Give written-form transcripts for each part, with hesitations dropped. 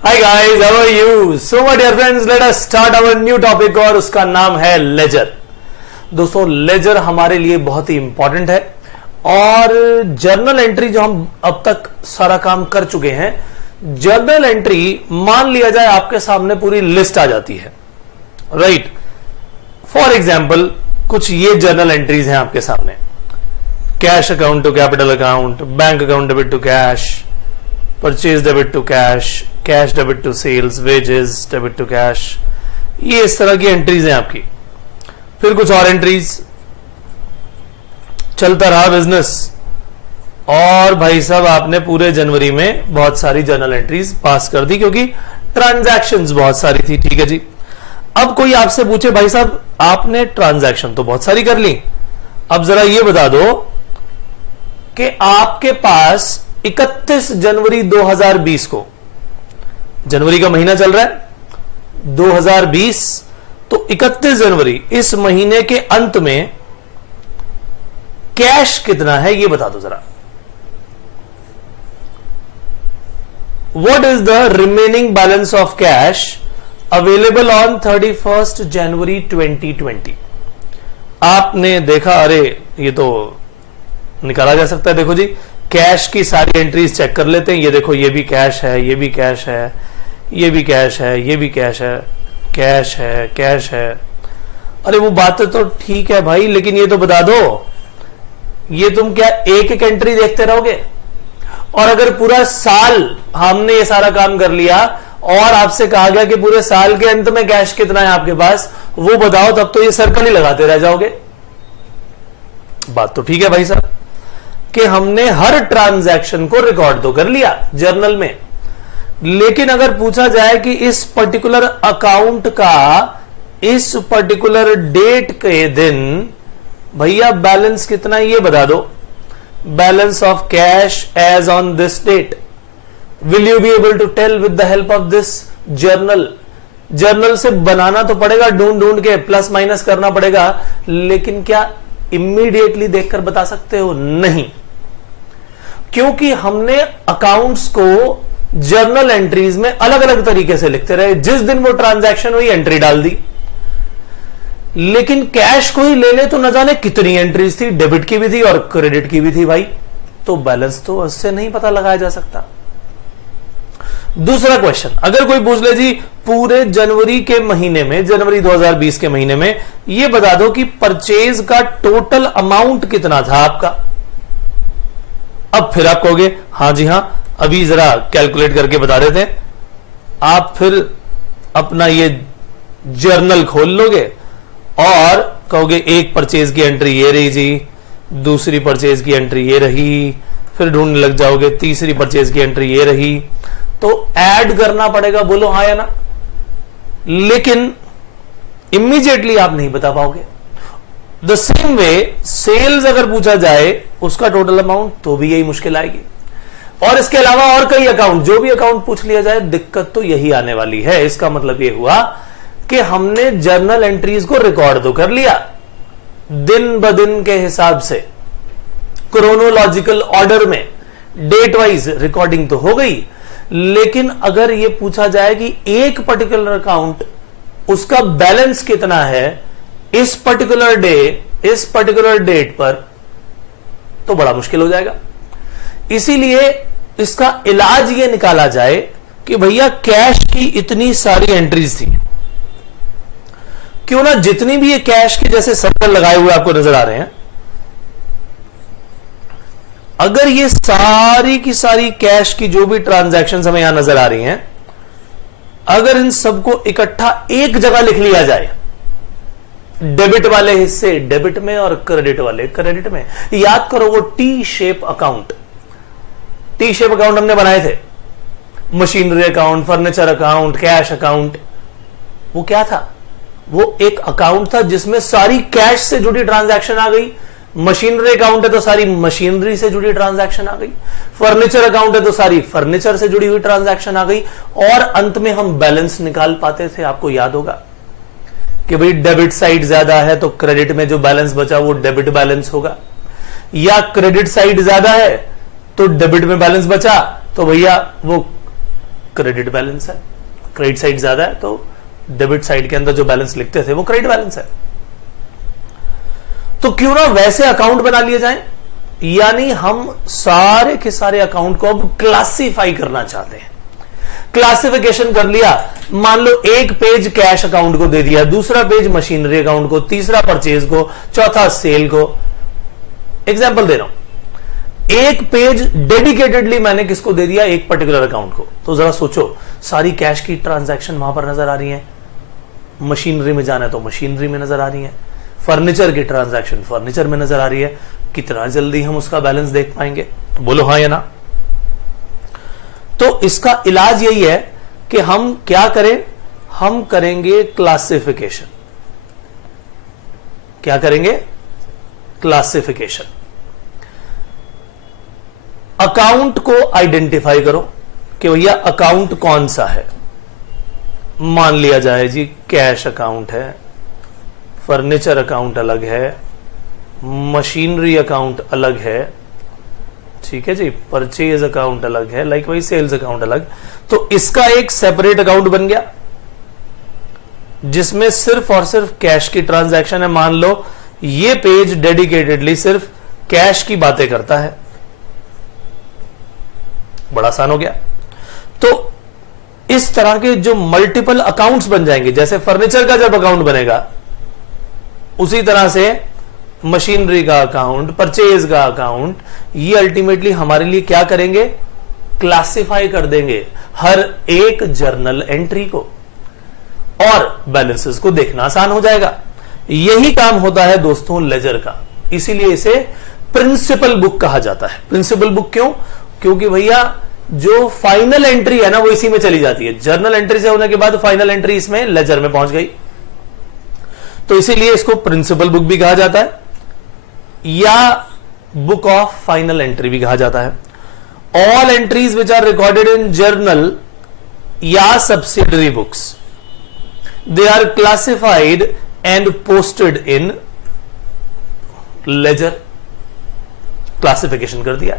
Hi guys, how are you? So my dear friends, let us start our new topic और उसका नाम है laser. दोस्तों, laser हमारे लिए बहुत ही इंपॉर्टेंट है और जर्नल एंट्री जो हम अब तक सारा काम कर चुके हैं, जर्नल एंट्री मान लिया जाए आपके सामने पूरी लिस्ट आ जाती है, राइट? फॉर एग्जाम्पल कुछ ये जर्नल एंट्रीज हैं आपके सामने। Cash account to capital account, bank account debit to cash, purchase debit to cash, cash debit to sales, wages debit to cash, ये इस तरह की एंट्रीज हैं आपकी। फिर कुछ और एंट्रीज, चलता रहा बिजनेस, और भाई साहब आपने पूरे जनवरी में बहुत सारी जर्नल एंट्रीज पास कर दी क्योंकि ट्रांजैक्शंस बहुत सारी थी। ठीक है जी। अब कोई आपसे पूछे भाई साहब आपने ट्रांजैक्शन तो बहुत सारी कर ली, अब जरा ये बता दो कि आपके पास 31 जनवरी 2020 को, जनवरी का महीना चल रहा है 2020, तो 31 जनवरी इस महीने के अंत में कैश कितना है ये बता दो जरा। What is the remaining balance of cash available on 31 जनवरी 2020? आपने देखा, अरे ये तो निकाला जा सकता है। देखो जी, कैश की सारी एंट्रीज चेक कर लेते हैं। ये देखो, ये भी कैश है, ये भी कैश है, ये भी कैश है, ये भी कैश है, कैश है, कैश है। अरे वो बात तो ठीक है भाई, लेकिन ये तो बता दो, ये तुम क्या एक एक एंट्री देखते रहोगे? और अगर पूरा साल हमने ये सारा काम कर लिया और आपसे कहा गया कि पूरे साल के अंत में कैश कितना है आपके पास, वो बताओ, तब तो ये सर्कल ही लगाते रह जाओगे। बात तो ठीक है भाई साहब कि हमने हर ट्रांजैक्शन को रिकॉर्ड तो कर लिया जर्नल में, लेकिन अगर पूछा जाए कि इस पर्टिकुलर अकाउंट का इस पर्टिकुलर डेट के दिन भैया बैलेंस कितना है ये बता दो। Balance of cash as on this date, will you be able to tell with the help of this journal? Journal से बनाना तो पड़ेगा, ढूंढ ढूंढ के प्लस माइनस करना पड़ेगा, लेकिन क्या इमीडिएटली देखकर बता सकते हो? नहीं, क्योंकि हमने अकाउंट्स को जर्नल एंट्रीज में अलग अलग तरीके से लिखते रहे। जिस दिन वो ट्रांजैक्शन हुई एंट्री डाल दी, लेकिन कैश को ही ले ले तो न जाने कितनी एंट्रीज थी, डेबिट की भी थी और क्रेडिट की भी थी भाई, तो बैलेंस तो उससे नहीं पता लगाया जा सकता। दूसरा क्वेश्चन, अगर कोई पूछ ले जी पूरे जनवरी के महीने में, जनवरी 2020 के महीने में ये बता दो कि परचेज का टोटल अमाउंट कितना था आपका, अब फिर आप कहोगे हां जी हां, अभी जरा कैलकुलेट करके बता देते हैं। आप फिर अपना ये जर्नल खोल लोगे और कहोगे एक परचेज की एंट्री ये रही जी, दूसरी परचेज की एंट्री ये रही, फिर ढूंढने लग जाओगे तीसरी परचेज की एंट्री ये रही, तो ऐड करना पड़ेगा। बोलो हाँ या ना? लेकिन इमीडिएटली आप नहीं बता पाओगे। द सेम वे सेल्स अगर पूछा जाए उसका टोटल अमाउंट, तो भी यही मुश्किल आएगी। और इसके अलावा और कई अकाउंट, जो भी अकाउंट पूछ लिया जाए, दिक्कत तो यही आने वाली है। इसका मतलब यह हुआ कि हमने जर्नल एंट्रीज को रिकॉर्ड तो कर लिया दिन ब दिन के हिसाब से, क्रोनोलॉजिकल ऑर्डर में, डेट वाइज रिकॉर्डिंग तो हो गई, लेकिन अगर यह पूछा जाए कि एक पर्टिकुलर अकाउंट उसका बैलेंस कितना है इस पर्टिकुलर डे, इस पर्टिकुलर डेट पर, तो बड़ा मुश्किल हो जाएगा। इसीलिए इसका इलाज यह निकाला जाए कि भैया कैश की इतनी सारी एंट्रीज थी, क्यों ना जितनी भी ये कैश के जैसे सर्कल लगाए हुए आपको नजर आ रहे हैं, अगर ये सारी की सारी कैश की जो भी ट्रांजैक्शंस हमें यहां नजर आ रही हैं, अगर इन सबको इकट्ठा एक जगह लिख लिया जाए, डेबिट वाले हिस्से डेबिट में और क्रेडिट वाले क्रेडिट में, याद करो वो T shape account, T shape account हमने बनाए थे, machinery account, furniture account, cash account. वो क्या था? वो एक अकाउंट था जिसमें सारी कैश से जुड़ी ट्रांजैक्शन आ गई। मशीनरी अकाउंट है तो सारी मशीनरी से जुड़ी ट्रांजैक्शन आ गई, फर्नीचर अकाउंट है तो सारी फर्नीचर से जुड़ी हुई ट्रांजैक्शन आ गई, और अंत में हम बैलेंस निकाल पाते थे। आपको याद होगा कि भाई डेबिट साइड ज्यादा है तो क्रेडिट में जो बैलेंस बचा वो डेबिट बैलेंस होगा, या क्रेडिट साइड ज्यादा है तो डेबिट में बैलेंस बचा तो भैया वो क्रेडिट बैलेंस है, क्रेडिट साइड ज्यादा है तो डेबिट साइड के अंदर जो बैलेंस लिखते थे वो क्रेडिट बैलेंस है। तो क्यों ना वैसे अकाउंट बना लिए जाएं, यानी हम सारे के सारे अकाउंट को अब क्लासिफाई करना चाहते हैं। क्लासिफिकेशन कर लिया, मान लो एक पेज कैश अकाउंट को दे दिया, दूसरा पेज मशीनरी अकाउंट को, तीसरा परचेज को, चौथा सेल को। एग्जाम्पल दे रहा हूं, एक पेज डेडिकेटेडली मैंने किसको दे दिया, एक पर्टिकुलर अकाउंट को। तो जरा सोचो, सारी कैश की ट्रांजैक्शन वहां पर नजर आ रही है, मशीनरी में जाना है तो मशीनरी में नजर आ रही है, फर्नीचर की ट्रांजैक्शन फर्नीचर में नजर आ रही है। कितना जल्दी हम उसका बैलेंस देख पाएंगे? बोलो हाँ या ना। तो इसका इलाज यही है कि हम क्या करें, हम करेंगे क्लासिफिकेशन। क्या करेंगे? क्लासिफिकेशन। अकाउंट को आइडेंटिफाई करो कि भैया अकाउंट कौन सा है। मान लिया जाए जी कैश अकाउंट है, फर्नीचर अकाउंट अलग है, मशीनरी अकाउंट अलग है, ठीक है जी, परचेज अकाउंट अलग है, लाइक वही सेल्स अकाउंट अलग। तो इसका एक सेपरेट अकाउंट बन गया जिसमें सिर्फ और सिर्फ कैश की ट्रांजैक्शन है। मान लो ये पेज डेडिकेटेडली सिर्फ कैश की बातें करता है। बड़ा आसान हो गया। तो इस तरह के जो मल्टीपल अकाउंट्स बन जाएंगे, जैसे फर्नीचर का जब अकाउंट बनेगा उसी तरह से मशीनरी का अकाउंट, परचेज का अकाउंट, ये अल्टीमेटली हमारे लिए क्या करेंगे, क्लासिफाई कर देंगे हर एक जर्नल एंट्री को, और बैलेंसेस को देखना आसान हो जाएगा। यही काम होता है दोस्तों लेजर का, इसीलिए इसे प्रिंसिपल बुक कहा जाता है। प्रिंसिपल बुक क्यों? क्योंकि भैया जो फाइनल एंट्री है ना वो इसी में चली जाती है। जर्नल एंट्री से होने के बाद फाइनल एंट्री इसमें लेजर में पहुंच गई, तो इसीलिए इसको प्रिंसिपल बुक भी कहा जाता है या बुक ऑफ फाइनल एंट्री भी कहा जाता है। All entries which are recorded in journal या subsidiary books, they are classified and posted in ledger. Classification कर दिया।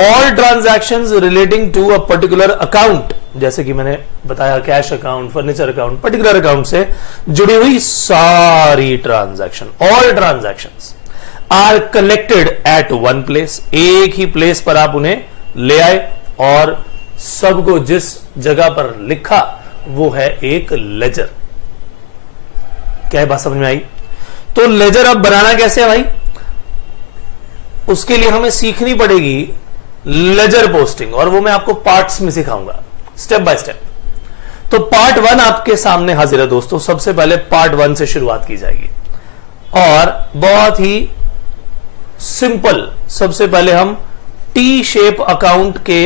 All transactions relating to a particular account, जैसे कि मैंने बताया cash account, furniture account, particular account से जुड़ी हुई सारी transaction, all transactions are collected at one place. एक ही प्लेस पर आप उन्हें ले आए और सबको जिस जगह पर लिखा वो है एक लेजर। क्या है बात समझ में आई? तो लेजर अब बनाना कैसे है भाई? उसके लिए हमें सीखनी पड़ेगी लेजर पोस्टिंग, और वो मैं आपको पार्ट्स में सिखाऊंगा स्टेप बाय स्टेप। तो पार्ट 1 आपके सामने हाजिर है दोस्तों। सबसे पहले पार्ट 1 से शुरुआत की जाएगी और बहुत ही सिंपल, सबसे पहले हम टी शेप अकाउंट के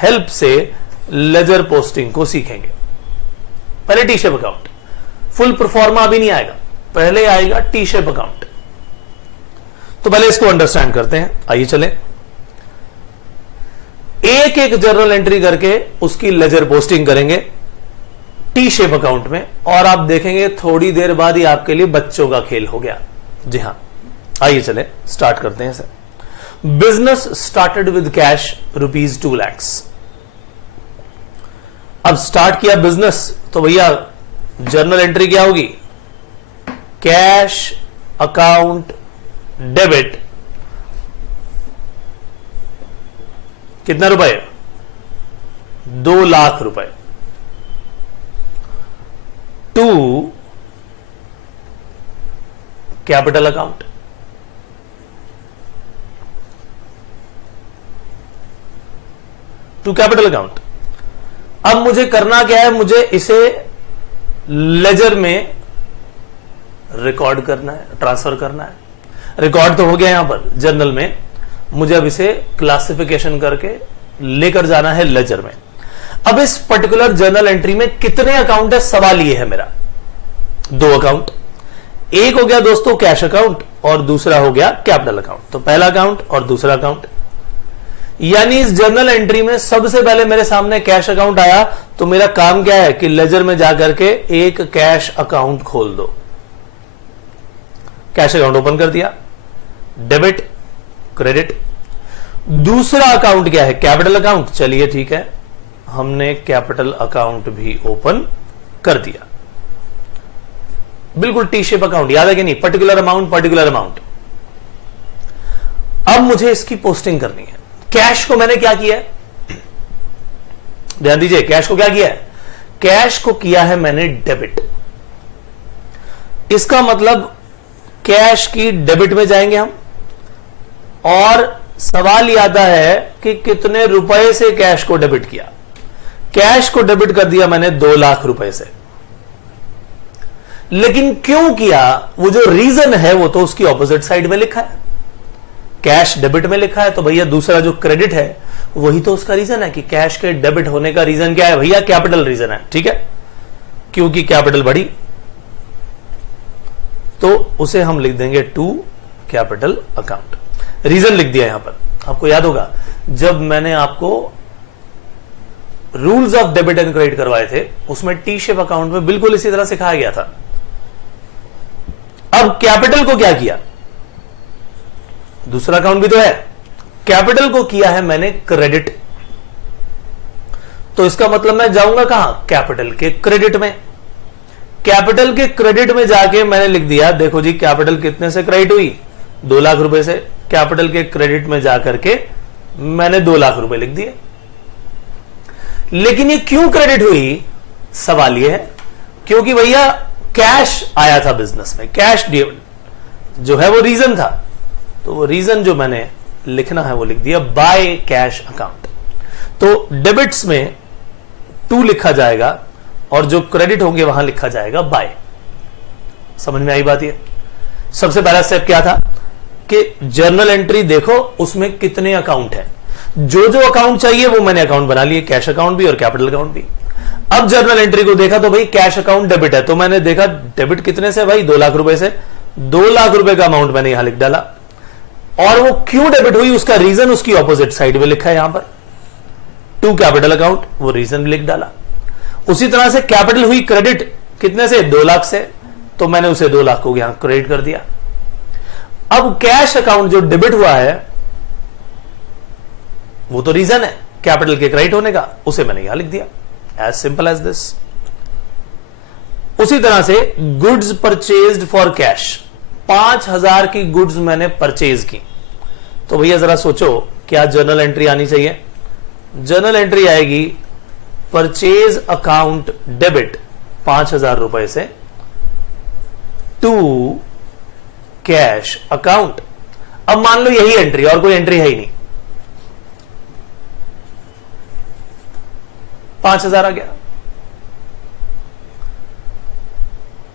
हेल्प से लेजर पोस्टिंग को सीखेंगे। पहले T shape account, full pro forma अभी नहीं आएगा, पहले आएगा टी शेप अकाउंट। तो पहले इसको अंडरस्टैंड करते हैं। आइए चलें, एक एक जर्नल एंट्री करके उसकी लेजर पोस्टिंग करेंगे टी शेप अकाउंट में, और आप देखेंगे थोड़ी देर बाद ही आपके लिए बच्चों का खेल हो गया। जी हां, आइए चले स्टार्ट करते हैं sir. Business started with cash ₹2 lakh. अब स्टार्ट किया बिजनेस, तो भैया जर्नल एंट्री क्या होगी? कैश अकाउंट डेबिट कितना रुपए? 2 लाख रुपए to capital account. To capital account. अब मुझे करना क्या है? मुझे इसे लेजर में रिकॉर्ड करना है, ट्रांसफर करना है। रिकॉर्ड तो हो गया यहां पर जर्नल में, मुझे अब इसे क्लासिफिकेशन करके लेकर जाना है लेजर में। अब इस पर्टिकुलर जर्नल एंट्री में कितने अकाउंट है, सवाल ये है मेरा। 2 अकाउंट, एक हो गया दोस्तों कैश अकाउंट और दूसरा हो गया कैपिटल अकाउंट। तो पहला अकाउंट और दूसरा अकाउंट, यानी इस जर्नल एंट्री में सबसे पहले मेरे सामने कैश अकाउंट आया, तो मेरा काम क्या है कि लेजर में जाकर के एक कैश अकाउंट खोल दो। कैश अकाउंट ओपन कर दिया, डेबिट क्रेडिट। दूसरा अकाउंट क्या है? Capital account. चलिए ठीक है, हमने कैपिटल अकाउंट भी ओपन कर दिया, बिल्कुल टी शेप अकाउंट, याद है कि नहीं, पर्टिकुलर अमाउंट। अब मुझे इसकी पोस्टिंग करनी है। कैश को मैंने क्या किया है, ध्यान दीजिए, कैश को क्या किया है, कैश को किया है मैंने डेबिट। इसका मतलब कैश की डेबिट में जाएंगे हम, और सवाल यह आता है कि कितने रुपए से कैश को डेबिट किया। कैश को डेबिट कर दिया मैंने 2 लाख रुपए से, लेकिन क्यों किया, वो जो रीजन है वो तो उसकी ऑपोजिट साइड में लिखा है। कैश डेबिट में लिखा है तो भैया दूसरा जो क्रेडिट है वही तो उसका रीजन है कि कैश के डेबिट होने का रीजन क्या है भैया, कैपिटल रीजन है, ठीक है, क्योंकि कैपिटल बढ़ी तो उसे हम लिख देंगे टू कैपिटल अकाउंट। रीजन लिख दिया यहां पर। आपको याद होगा जब मैंने आपको rules of debit and credit करवाए थे उसमें टी शेप अकाउंट में बिल्कुल इसी तरह सिखाया गया था। अब कैपिटल को क्या किया, दूसरा अकाउंट भी तो है, कैपिटल को किया है मैंने क्रेडिट, तो इसका मतलब मैं जाऊंगा कहां, कैपिटल के क्रेडिट में। कैपिटल के क्रेडिट में जाके मैंने लिख दिया, देखो जी कैपिटल कितने से क्रेडिट हुई, 2 लाख रुपए से। कैपिटल के क्रेडिट में जाकर के मैंने 2 लाख रुपए लिख दिए। लेकिन ये क्यों क्रेडिट हुई, सवाल ये है क्योंकि भैया कैश आया था बिजनेस में, कैश जो है वो रीजन था, तो वो रीजन जो मैंने लिखना है वो लिख दिया बाय कैश अकाउंट। तो डेबिट्स में 2 लिखा जाएगा और जो क्रेडिट होंगे वहां लिखा जाएगा बाय। समझ में आई बात ये। सबसे पहला स्टेप क्या था कि जर्नल एंट्री देखो उसमें कितने अकाउंट है, जो जो अकाउंट चाहिए वो मैंने अकाउंट बना लिए, कैश अकाउंट भी और कैपिटल अकाउंट भी। अब जर्नल एंट्री को देखा तो भाई कैश अकाउंट डेबिट है, तो मैंने देखा डेबिट कितने से भाई, 2 लाख रुपए से। 2 लाख रुपए का अमाउंट मैंने यहां लिख डाला, और वो क्यों डेबिट हुई उसका रीजन उसकी ऑपोजिट साइड में लिखा है यहां पर, टू कैपिटल अकाउंट, वो रीजन लिख डाला। उसी तरह से कैपिटल हुई क्रेडिट कितने से, 2 लाख से, तो मैंने उसे 2 लाख को यहां क्रेडिट कर दिया। अब कैश अकाउंट जो डेबिट हुआ है वो तो रीजन है कैपिटल के क्रेडिट होने का, उसे मैंने यहां लिख दिया, एज सिंपल एज दिस। उसी तरह से गुड्स परचेज्ड फॉर कैश, 5000 की गुड्स मैंने परचेज की, तो भैया जरा सोचो क्या जर्नल एंट्री आनी चाहिए, जर्नल एंट्री आएगी परचेज अकाउंट डेबिट 5000 रुपए से टू कैश अकाउंट। अब मान लो यही एंट्री, और कोई एंट्री है ही नहीं, 5000 आ गया।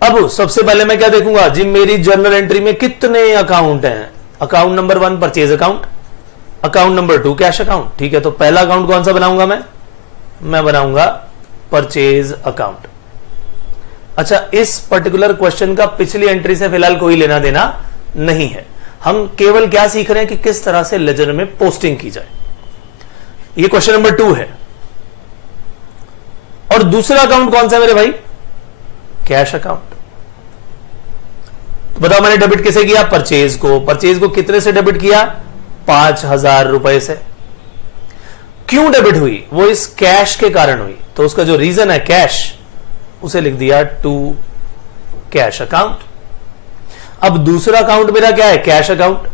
अब सबसे पहले मैं क्या देखूंगा जी, मेरी जर्नल एंट्री में कितने अकाउंट हैं। Account number 1 purchase account, account number 2 cash account, ठीक है। तो पहला अकाउंट कौन सा बनाऊंगा मैं बनाऊंगा परचेज अकाउंट। अच्छा, इस पर्टिकुलर क्वेश्चन का पिछली एंट्री से फिलहाल कोई लेना देना नहीं है, हम केवल क्या सीख रहे हैं कि किस तरह से लेजर में पोस्टिंग की जाए। ये क्वेश्चन नंबर 2 है। और दूसरा अकाउंट कौन सा मेरे भाई, कैश अकाउंट। तो बताओ मैंने डेबिट किसे किया, परचेज को। परचेज को कितने से डेबिट किया, 5000 रुपए से। क्यों डेबिट हुई, वो इस कैश के कारण हुई, तो उसका जो रीजन है कैश, उसे लिख दिया टू कैश अकाउंट। अब दूसरा अकाउंट मेरा क्या है, कैश अकाउंट,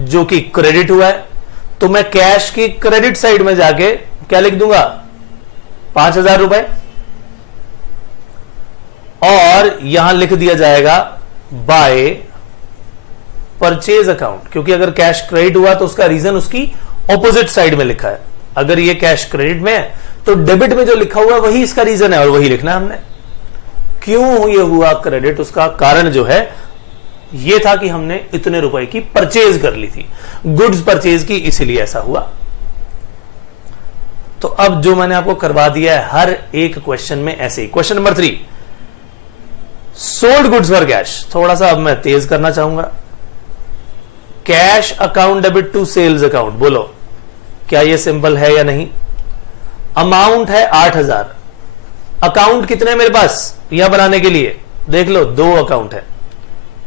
जो कि क्रेडिट हुआ है, तो मैं कैश की क्रेडिट साइड में जाके क्या लिख दूंगा, 5000 रुपए, और यहां लिख दिया जाएगा बाय परचेज अकाउंट, क्योंकि अगर कैश क्रेडिट हुआ तो उसका रीजन उसकी ऑपोजिट साइड में लिखा है। अगर ये कैश क्रेडिट में है तो डेबिट में जो लिखा हुआ है वही इसका रीजन है, और वही लिखना है हमने। क्यों ये हुआ क्रेडिट, उसका कारण जो है ये था कि हमने इतने रुपए की परचेज कर ली थी, गुड्स परचेज की, इसीलिए ऐसा हुआ। तो अब जो मैंने आपको करवा दिया है हर एक क्वेश्चन में ऐसे ही। Question number 3, sold goods for cash, थोड़ा सा अब मैं तेज करना चाहूंगा। Cash account debit to sales account, बोलो क्या ये सिंपल है या नहीं। अमाउंट है 8000, अकाउंट कितने मेरे पास यहां बनाने के लिए, देख लो 2 अकाउंट है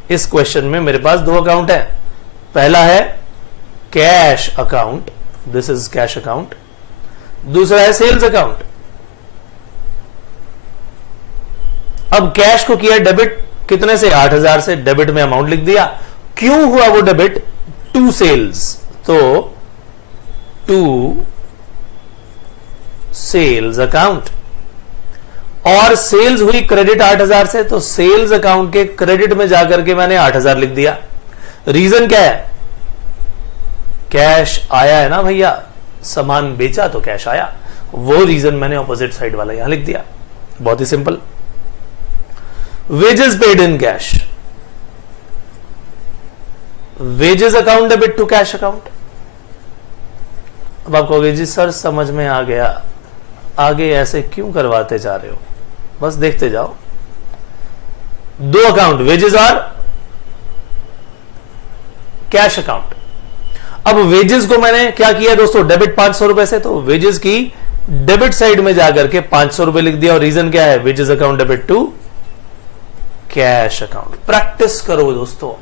इस क्वेश्चन में, मेरे पास 2 अकाउंट है। पहला है cash account, this is cash account, दूसरा है सेल्स अकाउंट, अब कैश को किया डेबिट कितने से, 8,000 से। डेबिट में अमाउंट लिख दिया। क्यों हुआ वो डेबिट, टू सेल्स, तो टू सेल्स अकाउंट। और सेल्स हुई क्रेडिट 8,000 से, तो सेल्स अकाउंट के क्रेडिट में जाकर के मैंने 8,000 लिख दिया। रीजन क्या है, कैश आया है ना भैया, सामान बेचा तो कैश आया, वो रीजन मैंने ऑपोजिट साइड वाला यहां लिख दिया। बहुत ही simple. Wages paid in cash, wages account debit to cash account. अब आप कहोगे जी सर समझ में आ गया, आगे ऐसे क्यों करवाते जा रहे हो, बस देखते जाओ। दो अकाउंट, वेजेस और कैश अकाउंट। अब वेजेस को मैंने क्या किया दोस्तों, डेबिट 500 रुपए से, तो वेजेस की डेबिट साइड में जाकर के 500 रुपए लिख दिया। और रीजन क्या है, wages account debit to cash account. Practice करो दोस्तों,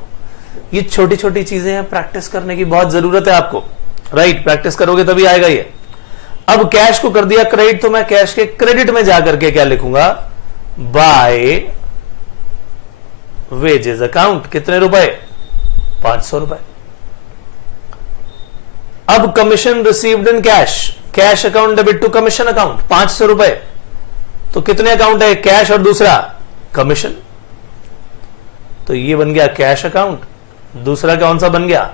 ये छोटी छोटी चीजें हैं, प्रैक्टिस करने की बहुत जरूरत है आपको, राइट। प्रैक्टिस करोगे तभी आएगा ये। अब कैश को कर दिया क्रेडिट, तो मैं कैश के क्रेडिट में जाकर के क्या लिखूंगा, बाय वेजेस अकाउंट। कितने रुपए, 500 रुपए। अब commission received in cash, cash account debit to commission account, 500 रुपए। तो कितने अकाउंट है, कैश और दूसरा कमीशन, तो ये बन गया कैश अकाउंट। दूसरा कौन सा बन गया,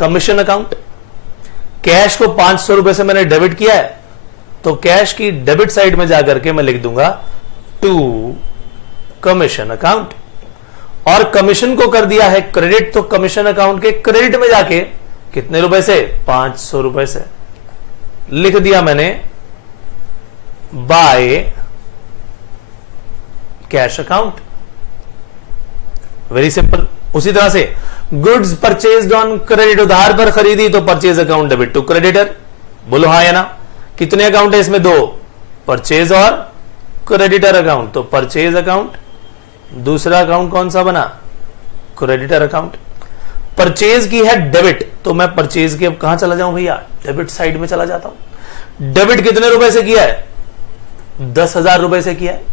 कमीशन अकाउंट। कैश को 500 रुपए से मैंने डेबिट किया है, तो कैश की डेबिट साइड में जाकर के मैं लिख दूंगा टू कमीशन अकाउंट। और कमीशन को कर दिया है क्रेडिट, तो कमीशन अकाउंट के क्रेडिट में जाके कितने रुपए से, 500 रुपए से लिख दिया मैंने by cash account. Very simple. उसी तरह से गुड्स परचेज्ड ऑन क्रेडिट, उधार पर खरीदी तो purchase account debit to creditor. बोलो हाँ या ना। कितने अकाउंट है इसमें, दो, परचेज और क्रेडिटर अकाउंट, तो परचेज अकाउंट। दूसरा अकाउंट कौन सा बना, क्रेडिटर अकाउंट। परचेज की है डेबिट, तो मैं परचेज के अब कहां चला जाऊं भैया, डेबिट साइड में चला जाता हूं। डेबिट कितने रुपए से किया है, 10,000 रुपए से किया है।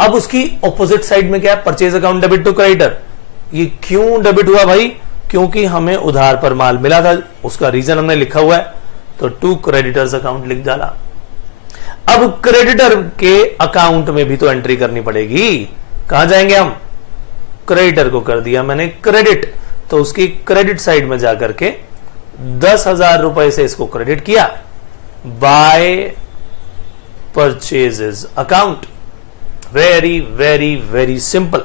अब उसकी ऑपोजिट साइड में क्या है, purchase account debit to creditor. ये क्यों डेबिट हुआ भाई, क्योंकि हमें उधार पर माल मिला था, उसका रीजन हमने लिखा हुआ है, तो टू क्रेडिटर्स अकाउंट लिख डाला। अब क्रेडिटर के अकाउंट में भी तो एंट्री करनी पड़ेगी, कहां जाएंगे हम, क्रेडिटर को कर दिया मैंने क्रेडिट, तो उसकी क्रेडिट साइड में जाकर के 10,000 रुपए से इसको क्रेडिट किया by purchases account. Very very very simple.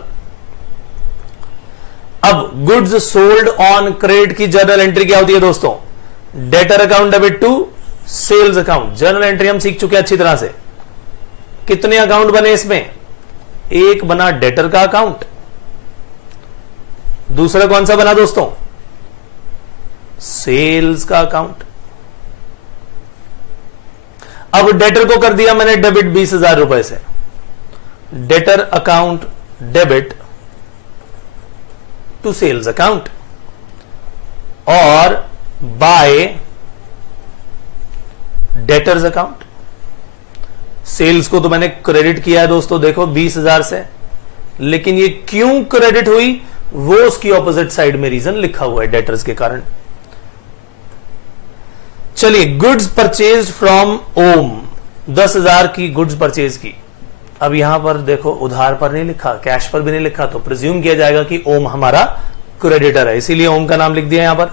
अब गुड्स सोल्ड ऑन क्रेडिट की जर्नल एंट्री क्या होती है दोस्तों, debtor account debit to sales account. Journal entry हम सीख चुके हैं अच्छी तरह से। कितने अकाउंट बने इसमें, एक बना डेटर का अकाउंट, दूसरा कौन सा बना दोस्तों, सेल्स का अकाउंट। अब डेटर को कर दिया मैंने डेबिट 20,000 रुपए से, debtor account debit to sales account. और बाय डेटर्स अकाउंट। सेल्स को तो मैंने क्रेडिट किया है दोस्तों, देखो 20,000 से, लेकिन ये क्यों क्रेडिट हुई वो उसकी ऑपोजिट साइड में रीजन लिखा हुआ है डेटर्स के कारण। चलिए, गुड्स परचेज फ्रॉम ओम, 10,000 की गुड्स परचेज की। अब यहां पर देखो उधार पर नहीं लिखा, कैश पर भी नहीं लिखा, तो प्रिज्यूम किया जाएगा कि ओम हमारा क्रेडिटर है, इसीलिए ओम का नाम लिख दिया यहां पर।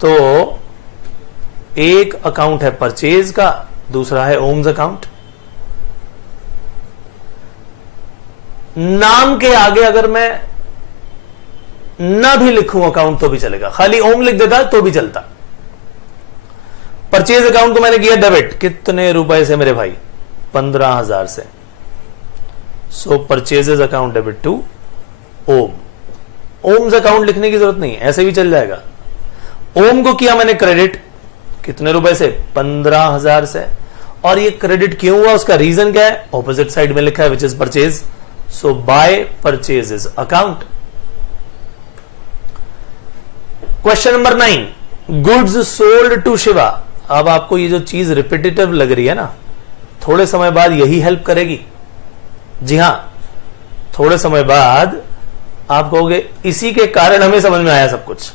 तो एक अकाउंट है परचेज का, दूसरा है ओम्स अकाउंट। नाम के आगे अगर मैं ना भी लिखूं अकाउंट तो भी चलेगा, खाली ओम लिख देता तो भी चलता। परचेज अकाउंट को मैंने किया डेबिट, कितने रुपए से मेरे भाई, 15,000 से। So purchases account debit to Om. Om's account लिखने की जरूरत नहीं, ऐसे भी चल जाएगा। ओम को किया मैंने क्रेडिट, कितने रुपए से, 15,000 से। और ये क्रेडिट क्यों हुआ, उसका रीजन क्या है, ऑपोजिट साइड में लिखा है which is purchase. So by purchases account. Question number 9, goods sold to Shiva. अब आपको ये जो चीज रिपीटेटिव लग रही है ना, थोड़े समय बाद यही हेल्प करेगी। जी हां, थोड़े समय बाद आप कहोगे इसी के कारण हमें समझ में आया सब कुछ।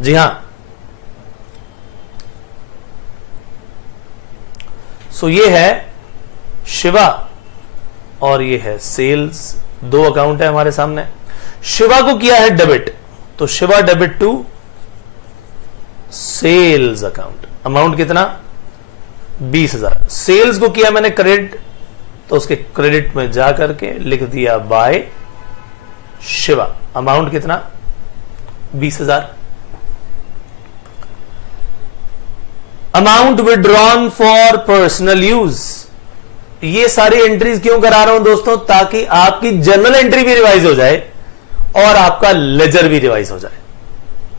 जी हां, सो ये है शिवा और ये है सेल्स। दो अकाउंट है हमारे सामने। शिवा को किया है डेबिट, तो Shiva debit to sales account. Amount कितना? 20,000। सेल्स को किया मैंने क्रेडिट, तो उसके क्रेडिट में जाकर के लिख दिया बाय शिवा। अमाउंट कितना? 20,000। Amount withdrawn for personal use. ये सारी एंट्रीज क्यों करा रहा हूं दोस्तों? ताकि आपकी जर्नल एंट्री भी रिवाइज हो जाए और आपका लेजर भी रिवाइज हो जाए।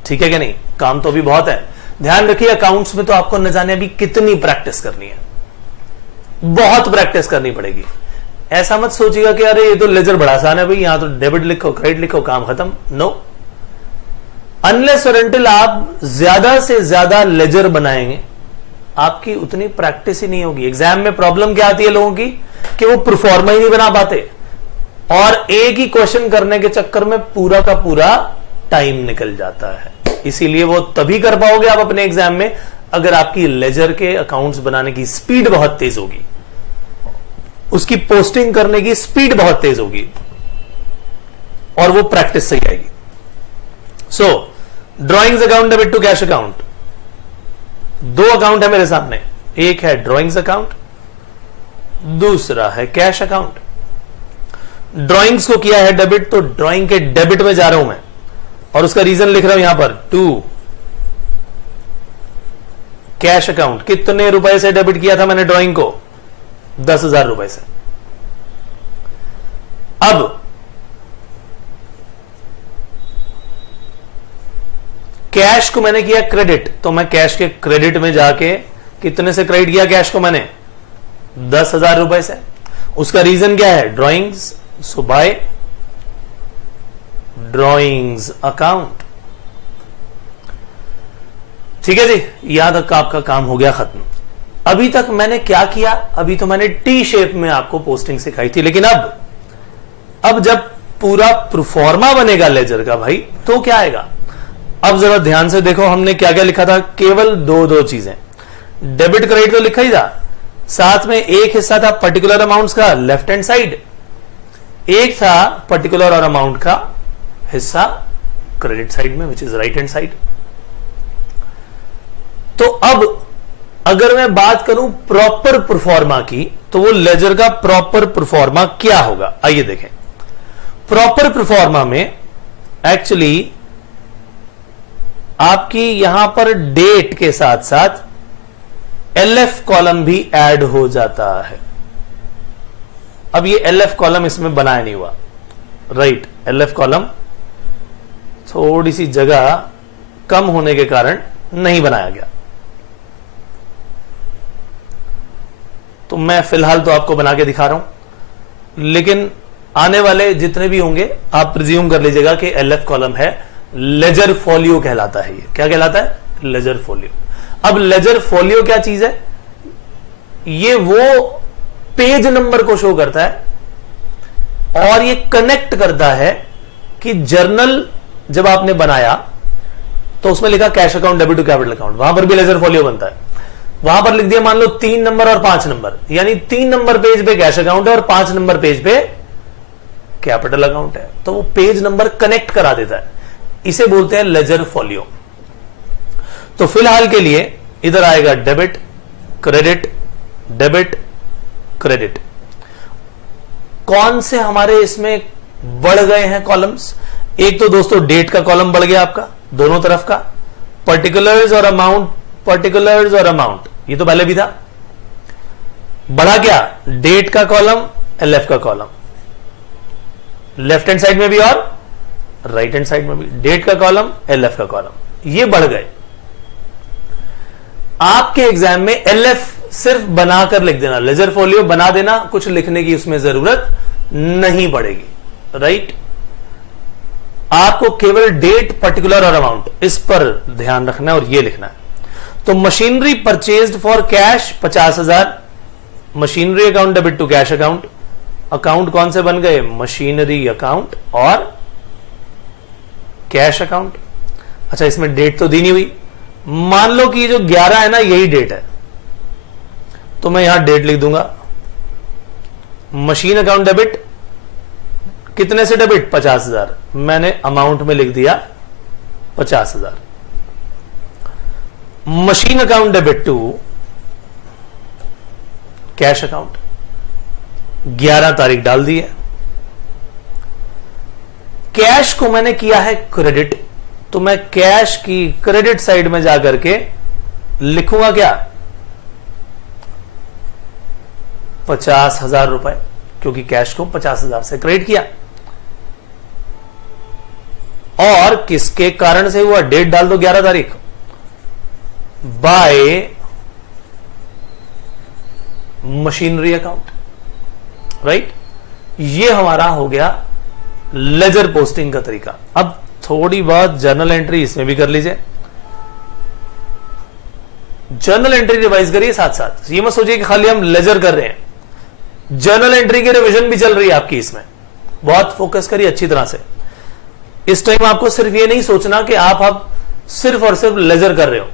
ठीक है कि नहीं? काम तो अभी बहुत है। ध्यान रखिए, अकाउंट्स में तो आपको न जाने अभी कितनी प्रैक्टिस करनी है, बहुत प्रैक्टिस करनी पड़ेगी। ऐसा मत सोचिएगा कि अरे ये तो लेजर बड़ा आसान है भाई, यहां तो डेबिट लिखो क्रेडिट लिखो काम खत्म। नो, अनलेस और अनटिल आप ज्यादा से ज्यादा लेजर बनाएंगे आपकी उतनी प्रैक्टिस ही नहीं होगी। एग्जाम में प्रॉब्लम क्या आती है लोगों की कि वो प्रोफॉर्मा ही नहीं बना पाते और एक ही क्वेश्चन करने के चक्कर में पूरा का पूरा टाइम निकल जाता है। इसीलिए वो तभी कर पाओगे आप अपने एग्जाम में अगर आपकी लेजर के अकाउंट्स बनाने की स्पीड बहुत तेज होगी, उसकी पोस्टिंग करने की स्पीड बहुत तेज होगी और वो प्रैक्टिस से ही आएगी। So drawings account debit to cash account. दो अकाउंट है मेरे सामने, एक है ड्रॉइंग्स अकाउंट, दूसरा है कैश अकाउंट। ड्रॉइंग्स को किया है डेबिट, तो ड्रॉइंग के डेबिट में जा रहा हूं मैं और उसका रीजन लिख रहा हूं यहां पर टू कैश अकाउंट। कितने रुपए से डेबिट किया था मैंने ड्रॉइंग को? 10,000 रुपए से। अब कैश को मैंने किया क्रेडिट, तो मैं कैश के क्रेडिट में जाके कितने से क्रेडिट किया कैश को मैंने? 10,000 रुपए से। उसका रीजन क्या है? ड्रॉइंग्स, सो बाय ड्रॉइंग्स अकाउंट। ठीक है जी, यहां तक आपका काम हो गया खत्म। अभी तक मैंने क्या किया? अभी तो मैंने टी शेप में आपको पोस्टिंग सिखाई थी, लेकिन अब जब पूरा प्रोफॉर्मा बनेगा लेजर का भाई, तो क्या आएगा? अब जरा ध्यान से देखो, हमने क्या क्या लिखा था? केवल दो चीजें, डेबिट क्रेडिट तो लिखा ही था, साथ में एक हिस्सा था पर्टिकुलर अमाउंट्स का लेफ्ट हैंड साइड, एक था पर्टिकुलर और अमाउंट का हिस्सा क्रेडिट साइड में, which is right hand side. तो अब अगर मैं बात करूं प्रॉपर परफॉर्मा की, तो वो लेजर का प्रॉपर परफॉर्मा क्या होगा? आइए देखें। प्रॉपर परफॉर्मा में एक्चुअली आपकी यहां पर डेट के साथ साथ एलएफ कॉलम भी ऐड हो जाता है। अब ये एलएफ कॉलम इसमें बनाया नहीं हुआ, राइट? एलएफ कॉलम थोड़ी सी जगह कम होने के कारण नहीं बनाया गया, तो मैं फिलहाल तो आपको बना के दिखा रहा हूं, लेकिन आने वाले जितने भी होंगे आप प्रिज्यूम कर लीजिएगा कि एलएफ कॉलम है। लेजर फोलियो कहलाता है। ये क्या कहलाता है? Ledger folio. अब लेजर फोलियो क्या चीज है? ये वो पेज नंबर को शो करता है और ये कनेक्ट करता है कि जर्नल जब आपने बनाया तो उसमें लिखा cash account debit to capital account, वहां पर भी लेजर फोलियो बनता है। वहां पर लिख दिया मान लो 3 नंबर और 5 नंबर, यानी 3 नंबर पेज पे कैश अकाउंट है और 5 नंबर पेज पे कैपिटल अकाउंट है, तो वो पेज नंबर कनेक्ट करा देता है। इसे बोलते हैं लेजर फोलियो। तो फिलहाल के लिए इधर आएगा डेबिट क्रेडिट डेबिट क्रेडिट। कौन से हमारे इसमें बढ़ गए हैं कॉलम्स? एक तो दोस्तों डेट का कॉलम बढ़ गया आपका दोनों तरफ का, पर्टिकुलर्स और अमाउंट, पर्टिकुलर्स और अमाउंट, ये तो पहले भी था। बढ़ा क्या? डेट का कॉलम, एलएफ का कॉलम, लेफ्ट हैंड साइड में भी और राइट हैंड साइड में भी डेट का कॉलम, एलएफ का कॉलम, ये बढ़ गए। आपके एग्जाम में एलएफ सिर्फ बनाकर लिख देना, लेजर फोलियो बना देना, कुछ लिखने की उसमें जरूरत नहीं पड़ेगी, राइट? आपको केवल डेट, पर्टिकुलर और अमाउंट, इस पर ध्यान रखना है और ये लिखना है। तो machinery purchased for cash 50,000, machinery account debit to cash account, account कौन से बन गए? मशीनरी अकाउंट और कैश अकाउंट। अच्छा, इसमें डेट तो दी नहीं हुई। मान लो कि ये जो 11 है ना, यही डेट है, तो मैं यहां डेट लिख दूंगा। मशीन अकाउंट डेबिट, कितने से डेबिट? 50,000। मैंने अमाउंट में लिख दिया 50,000। Machine account debit to cash account, 11 तारीख डाल दी है। कैश को मैंने किया है क्रेडिट, तो मैं कैश की क्रेडिट साइड में जाकर के लिखूंगा क्या? 50,000 रुपए, क्योंकि कैश को 50,000 से क्रेडिट किया। और किसके कारण से हुआ? डेट डाल दो 11 तारीख। Bye machinery account, right. ये हमारा हो गया लेजर पोस्टिंग का तरीका। अब थोड़ी बहुत जर्नल एंट्री इसमें भी कर लीजिए। जर्नल एंट्री रिवाइज करिए साथ साथ, ये मत सोचिए कि खाली हम लेजर कर रहे हैं, जर्नल एंट्री की रिवीजन भी चल रही है आपकी इसमें। बहुत फोकस करिए अच्छी तरह से। इस टाइम आपको सिर्फ ये नहीं सोचना कि आप सिर्फ और सिर्फ लेजर कर रहे हो।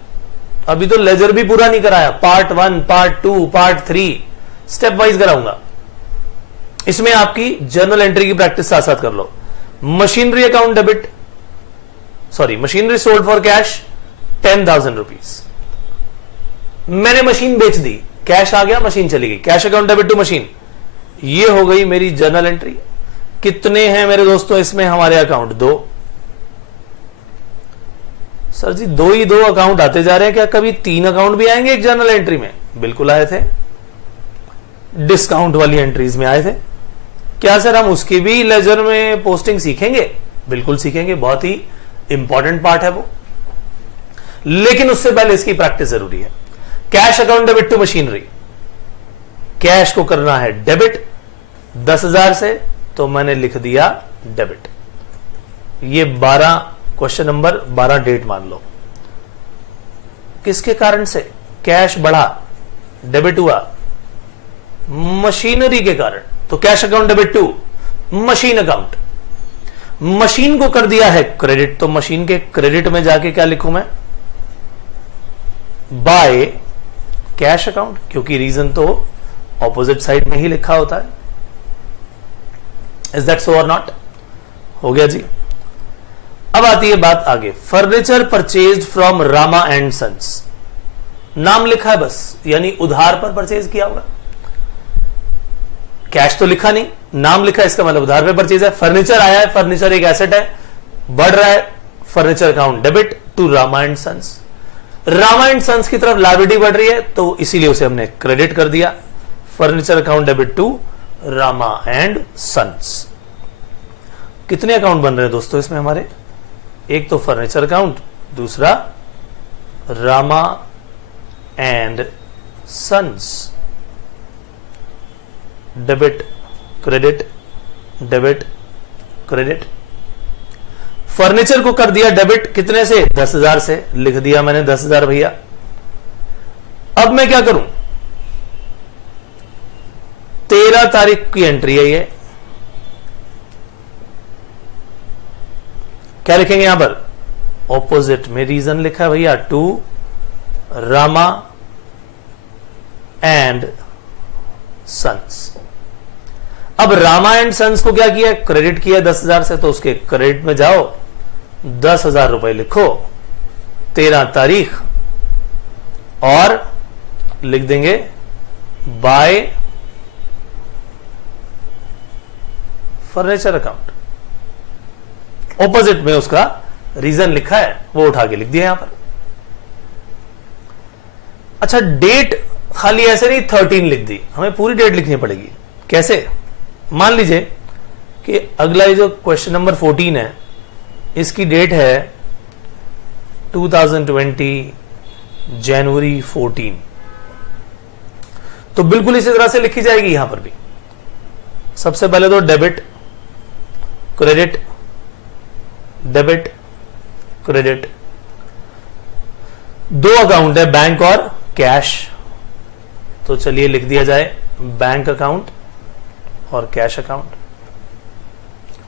अभी तो लेजर भी पूरा नहीं कराया, part 1, part 2, part 3 step wise कराऊंगा। इसमें आपकी जर्नल एंट्री की प्रैक्टिस साथ साथ कर लो। Machinery account debit, sorry, machinery sold for cash 10,000 rupees. मैंने मशीन बेच दी, कैश आ गया, मशीन चली गई। Cash account debit to machine, ये हो गई मेरी जर्नल एंट्री। कितने हैं मेरे दोस्तों इसमें हमारे अकाउंट? 2। सर जी 2 ही 2 अकाउंट आते जा रहे हैं, क्या कभी 3 अकाउंट भी आएंगे एक जर्नल एंट्री में? बिल्कुल आए थे, डिस्काउंट वाली एंट्रीज में आए थे। क्या सर हम उसकी भी लेजर में पोस्टिंग सीखेंगे? बिल्कुल सीखेंगे, बहुत ही इंपॉर्टेंट पार्ट है वो, लेकिन उससे पहले इसकी प्रैक्टिस जरूरी है। Cash account debit to machinery, cash को करना है डेबिट 10,000 से, तो मैंने लिख दिया डेबिट। ये 12 क्वेश्चन नंबर 12 डेट मान लो। किसके कारण से कैश बढ़ा, डेबिट हुआ? मशीनरी के कारण। तो cash account debit to machine account, machine को कर दिया है क्रेडिट, तो मशीन के क्रेडिट में जाके क्या लिखूं मैं? बाय कैश अकाउंट, क्योंकि रीजन तो ऑपोजिट साइड में ही लिखा होता है। इज दैट सो और नॉट? हो गया जी। अब आती है बात आगे। Furniture purchased from Rama and sons, नाम लिखा है बस, यानी उधार पर परचेज किया होगा। कैश तो लिखा नहीं, नाम लिखा है, इसका मतलब उधार पे परचेज है। फर्नीचर आया है, फर्नीचर एक एसेट है, बढ़ रहा है, furniture account debit to Rama and sons. Rama and sons की तरफ लायबिलिटी बढ़ रही है, तो इसीलिए उसे हमने क्रेडिट कर दिया। Furniture account debit to Rama and sons. कितने अकाउंट बन रहे हैं दोस्तों इसमें हमारे? एक तो फर्नीचर अकाउंट, दूसरा Rama and sons. Debit credit, debit credit. Furniture को कर दिया डेबिट, कितने से? 10,000 से, लिख दिया मैंने 10,000 भैया। अब मैं क्या करूं? 13 तारीख की एंट्री है ये, क्या लिखेंगे यहां पर? ऑपोजिट में रीजन लिखा है भैया, टू रामा एंड सन्स। अब रामा एंड सन्स को क्या किया? क्रेडिट किया 10,000 से, तो उसके क्रेडिट में जाओ, 10,000 रुपए लिखो, 13 तारीख, और लिख देंगे बाय फर्नीचर अकाउंट। ऑपोजिट में उसका रीजन लिखा है, वो उठा के लिख दिया यहां पर। अच्छा, डेट खाली ऐसे नहीं 13 लिख दी, हमें पूरी डेट लिखनी पड़ेगी। कैसे? मान लीजिए कि अगला ये जो क्वेश्चन नंबर 14 है, इसकी डेट है 2020 जनवरी 14, तो बिल्कुल इसी तरह से लिखी जाएगी यहां पर भी। सबसे पहले तो debit credit, debit credit. 2 account है, बैंक और कैश, तो चलिए लिख दिया जाए बैंक अकाउंट और कैश अकाउंट।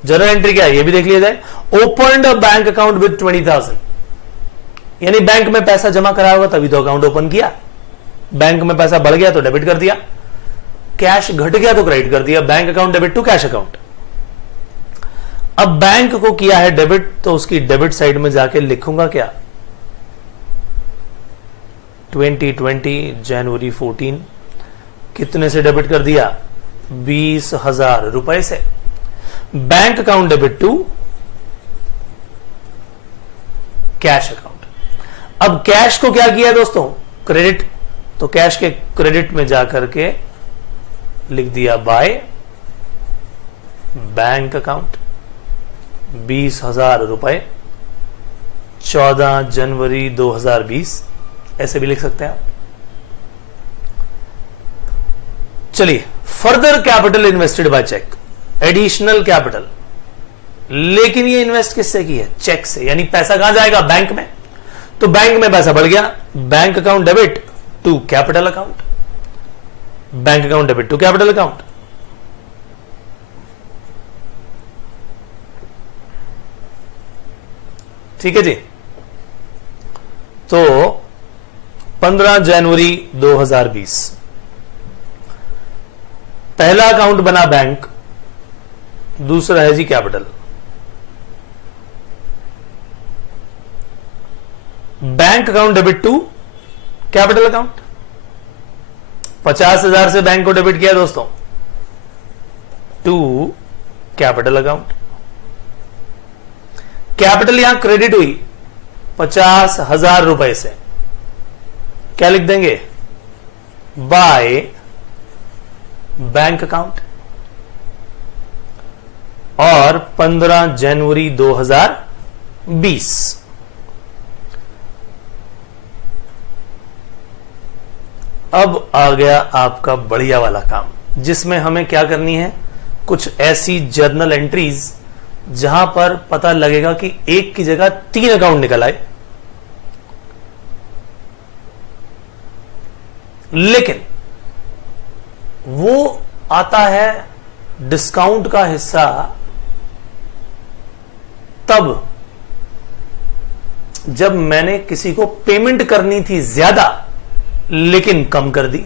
जर्नल एंट्री क्या है ये भी देख लिया जाए। Opened a bank account with 20,000, यानी बैंक में पैसा जमा कराया होगा तभी तो अकाउंट ओपन किया। बैंक में पैसा बढ़ गया तो डेबिट कर दिया, कैश घट गया तो क्रेडिट कर दिया। Bank account debit to cash account. अब बैंक को किया है डेबिट, तो उसकी डेबिट साइड में जाके लिखूंगा क्या, 2020 जनवरी 14 कितने से डेबिट कर दिया, 20,000 रुपए से। Bank account debit to cash account. अब कैश को क्या किया दोस्तों, क्रेडिट, तो कैश के क्रेडिट में जाकर के लिख दिया बाय बैंक अकाउंट 20,000 रुपए 14 जनवरी 2020, ऐसे भी लिख सकते हैं आप। चलिए, further capital invested by cheque, additional capital, लेकिन ये इन्वेस्ट किससे की है, चेक से, यानी पैसा कहां जाएगा, बैंक में। तो बैंक में पैसा बढ़ गया, bank account debit to capital account, bank account debit to capital account. ठीक है जी। तो 15 जनवरी 2020 पहला अकाउंट बना बैंक, दूसरा है जी capital. Bank account debit to capital account. 50,000 से बैंक को डेबिट किया दोस्तों टू कैपिटल अकाउंट। कैपिटल यहां क्रेडिट हुई 50,000 रुपए से, क्या लिख देंगे, बाय बैंक अकाउंट। और 15 जनवरी 2020 अब आ गया आपका बढ़िया वाला काम, जिसमें हमें क्या करनी है, कुछ ऐसी जर्नल एंट्रीज जहां पर पता लगेगा कि एक की जगह 3 अकाउंट निकल आए, लेकिन वो आता है डिस्काउंट का हिस्सा तब जब मैंने किसी को पेमेंट करनी थी ज्यादा लेकिन कम कर दी,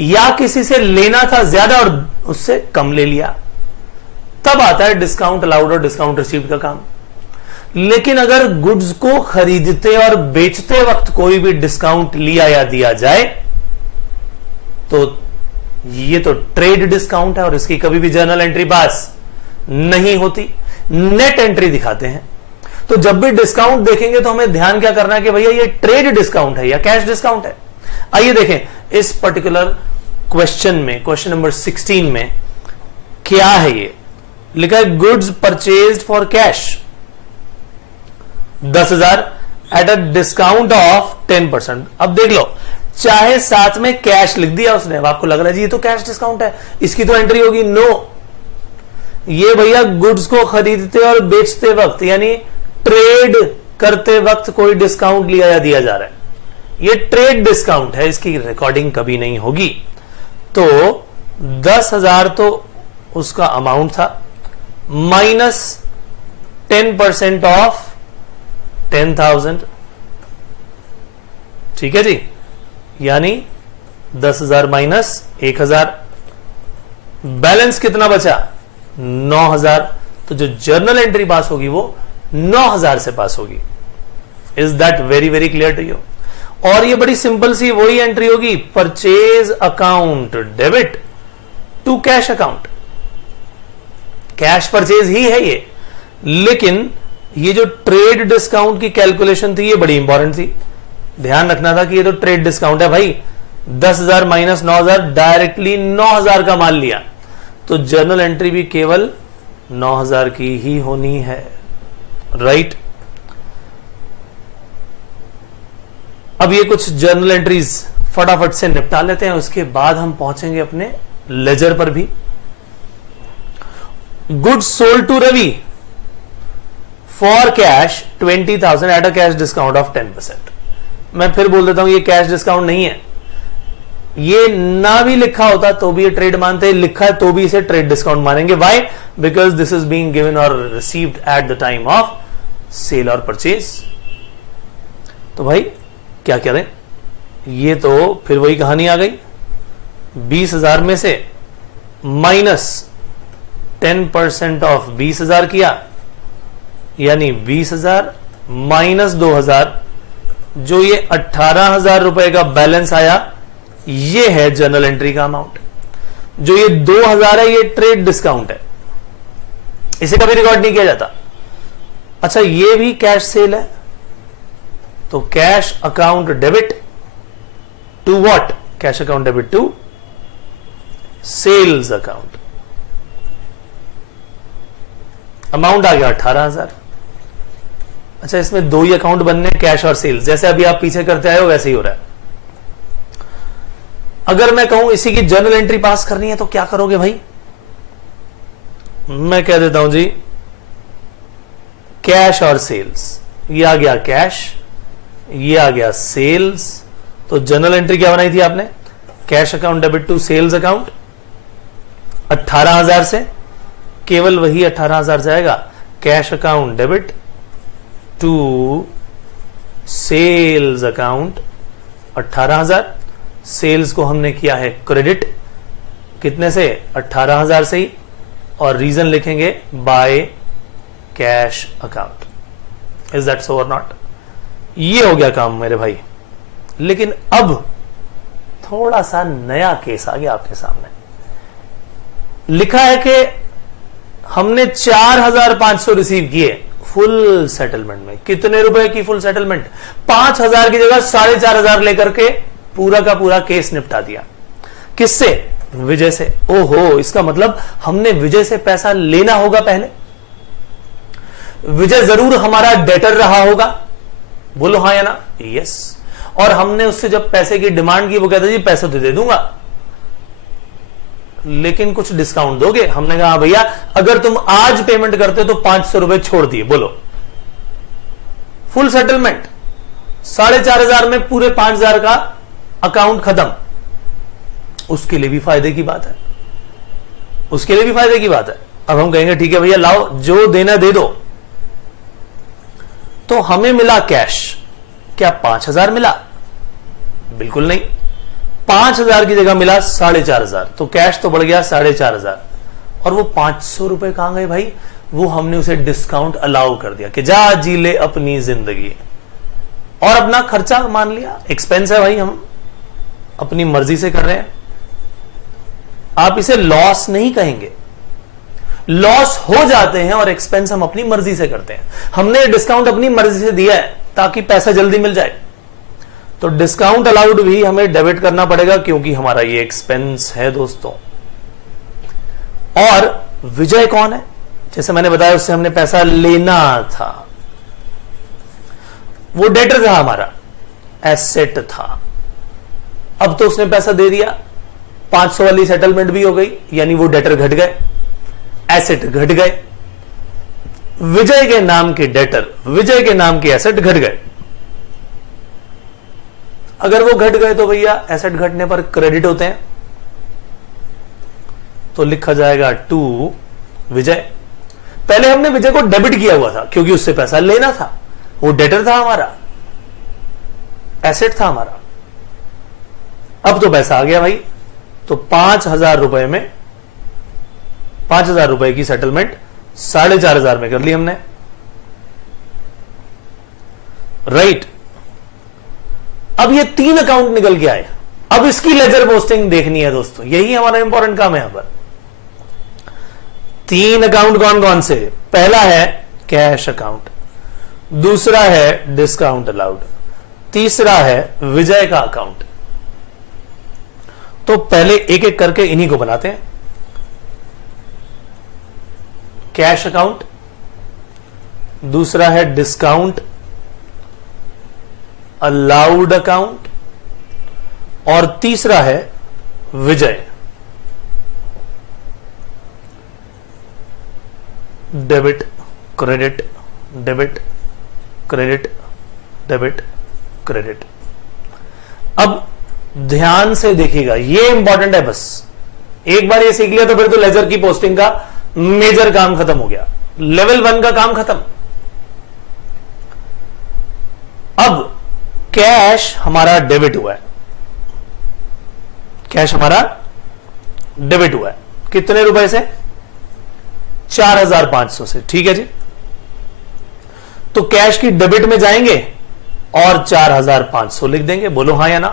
या किसी से लेना था ज्यादा और उससे कम ले लिया, तब आता है डिस्काउंट अलाउड और डिस्काउंट रिसीव्ड का काम। लेकिन अगर गुड्स को खरीदते और बेचते वक्त कोई भी डिस्काउंट लिया या दिया जाए तो ये तो ट्रेड डिस्काउंट है और इसकी कभी भी जर्नल एंट्री पास नहीं होती, नेट एंट्री दिखाते हैं। तो जब भी डिस्काउंट देखेंगे तो हमें ध्यान क्या करना है कि भैया ये ट्रेड डिस्काउंट है या कैश डिस्काउंट है। आइए देखें इस पर्टिकुलर क्वेश्चन में, क्वेश्चन नंबर 16 में क्या है, ये लिखा है goods purchased for cash 10,000 at a discount of 10%। अब देख लो, चाहे साथ में कैश लिख दिया उसने, अब आपको लग रहा है जी ये तो कैश डिस्काउंट है, इसकी तो एंट्री होगी, नो, ये भैया गुड्स को खरीदते और बेचते वक्त यानी ट्रेड करते वक्त कोई डिस्काउंट लिया या दिया जा रहा है, ये ट्रेड डिस्काउंट है, इसकी रिकॉर्डिंग कभी नहीं होगी। तो 10,000 तो उसका अमाउंट था, माइनस 10% ऑफ 10,000, ठीक है जी, यानी 10,000 माइनस 1,000, बैलेंस कितना बचा, 9,000। तो जो जर्नल एंट्री पास होगी वो 9,000 से पास होगी। Is that very very clear to you? और ये बड़ी सिंपल सी वही एंट्री होगी, purchase account debit to cash account. Cash purchase ही है ये, लेकिन ये जो ट्रेड डिस्काउंट की कैलकुलेशन थी ये बड़ी इंपॉर्टेंट थी, ध्यान रखना था कि ये तो ट्रेड डिस्काउंट है भाई। 10,000 माइनस 9,000 डायरेक्टली 9,000 का माल लिया, तो जर्नल एंट्री भी केवल 9,000 की ही होनी है, राइट। अब ये कुछ जर्नल एंट्रीज फटाफट से निपटा लेते हैं, उसके बाद हम पहुंचेंगे अपने लेजर पर भी। Goods sold to Ravi for cash 20,000 at a cash discount of 10%। मैं फिर बोल देता हूं ये कैश डिस्काउंट नहीं है, ये ना भी लिखा होता तो भी ये ट्रेड मानते, लिखा है तो भी इसे ट्रेड डिस्काउंट मानेंगे. Why? Because this is being given और received at the time of sale और परचेज. तो भाई क्या करें, ये तो फिर वही कहानी आ गई. 20,000 में से माइनस 10% ऑफ 20,000 किया, यानी 20,000 माइनस 2,000, जो ये 18,000 रुपए का बैलेंस आया, ये है जर्नल एंट्री का अमाउंट. जो ये 2,000 है ये ट्रेड डिस्काउंट है, इसे कभी रिकॉर्ड नहीं किया जाता. अच्छा, ये भी कैश सेल है, तो cash account debit to what? Cash account debit to sales account. Amount आ गया 18,000. अच्छा, इसमें दो ही अकाउंट बनने, कैश और सेल्स. जैसे अभी आप पीछे करते आए हो वैसे ही हो रहा है. अगर मैं कहूं इसी की जर्नल एंट्री पास करनी है तो क्या करोगे भाई? मैं कह देता हूं जी, कैश और सेल्स. ये आ गया कैश, ये आ गया सेल्स. तो जर्नल एंट्री क्या बनाई थी आपने? Cash account debit to sales account. 18,000 से केवल वही 18,000 जाएगा. Cash account debit to sales account 18,000. Sales को हमने किया है क्रेडिट, कितने से? 18,000 से ही. और रीजन लिखेंगे by cash account. Is that सो और नॉट? ये हो गया काम मेरे भाई. लेकिन अब थोड़ा सा नया केस आ गया आपके सामने. लिखा है कि हमने 4,500 रिसीव किए फुल सेटलमेंट में. कितने रुपए की फुल सेटलमेंट? 5,000 की जगह 4,500 लेकर के पूरा का पूरा केस निपटा दिया. किससे? विजय से. ओहो, इसका मतलब हमने विजय से पैसा लेना होगा पहले. विजय जरूर हमारा डेटर रहा होगा. बोलो हाँ या ना? यस. और हमने उससे जब पैसे की डिमांड की, वो कहता जी पैसे तो दे दूंगा, लेकिन कुछ डिस्काउंट दोगे? हमने कहा भैया अगर तुम आज पेमेंट करते हो तो 500 रुपए छोड़ दिए. बोलो, फुल सेटलमेंट 4,500 में पूरे 5,000 का अकाउंट खत्म. उसके लिए भी फायदे की बात है, उसके लिए भी फायदे की बात है. अब हम कहेंगे ठीक है भैया लाओ, जो देना दे दो. तो हमें मिला कैश. क्या 5,000 मिला? बिल्कुल नहीं. 5,000 की जगह मिला 4,500. तो कैश तो बढ़ गया 4,500. और वो 500 रुपए कहां गए भाई? वो हमने उसे डिस्काउंट अलाउ कर दिया कि जा जी ले अपनी जिंदगी, और अपना खर्चा मान लिया. एक्सपेंस है भाई, हम अपनी मर्जी से कर रहे हैं. आप इसे लॉस नहीं कहेंगे. लॉस हो जाते हैं और एक्सपेंस हम अपनी मर्जी से करते हैं. हमने डिस्काउंट अपनी मर्जी से दिया है ताकि पैसा जल्दी मिल जाए. तो डिस्काउंट अलाउड भी हमें डेबिट करना पड़ेगा क्योंकि हमारा ये एक्सपेंस है दोस्तों. और विजय कौन है? जैसे मैंने बताया उससे हमने पैसा लेना था. वो डेटर था हमारा, एसेट था. अब तो उसने पैसा दे दिया, 500 वाली सेटलमेंट भी हो गई, यानी वो डेटर घट गए, एसेट घट गए. विजय के नाम के डेटर, विजय के नाम के एसेट घट गए. अगर वो घट गए तो भैया एसेट घटने पर क्रेडिट होते हैं, तो लिखा जाएगा टू विजय. पहले हमने विजय को डेबिट किया हुआ था क्योंकि उससे पैसा लेना था. वो डेटर था हमारा, एसेट था हमारा. अब तो पैसा आ गया भाई, तो 5,000 रुपए में 5,000 रुपए की सेटलमेंट 4,500 में कर ली हमने. राइट. अब ये 3 अकाउंट निकल के आए. अब इसकी लेजर पोस्टिंग देखनी है दोस्तों, यही हमारा इंपॉर्टेंट काम है यहां पर. 3 अकाउंट कौन कौन से? पहला है कैश अकाउंट, दूसरा है डिस्काउंट अलाउड, तीसरा है विजय का अकाउंट. तो पहले एक एक करके इन्हीं को बनाते हैं. कैश अकाउंट, दूसरा है डिस्काउंट अलाउड अकाउंट, और तीसरा है Vijay. Debit credit, debit credit, debit credit. अब ध्यान से देखिएगा, ये इंपॉर्टेंट है। बस एक बार ये सीख लिया तो फिर तो लेजर की पोस्टिंग का मेजर काम खत्म हो गया, लेवल 1 का काम खत्म। अब कैश हमारा डेबिट हुआ है, कैश हमारा डेबिट हुआ है कितने रुपए से? 4500 से। ठीक है जी, तो कैश की डेबिट में जाएंगे और 4500 लिख देंगे। बोलो हां या ना।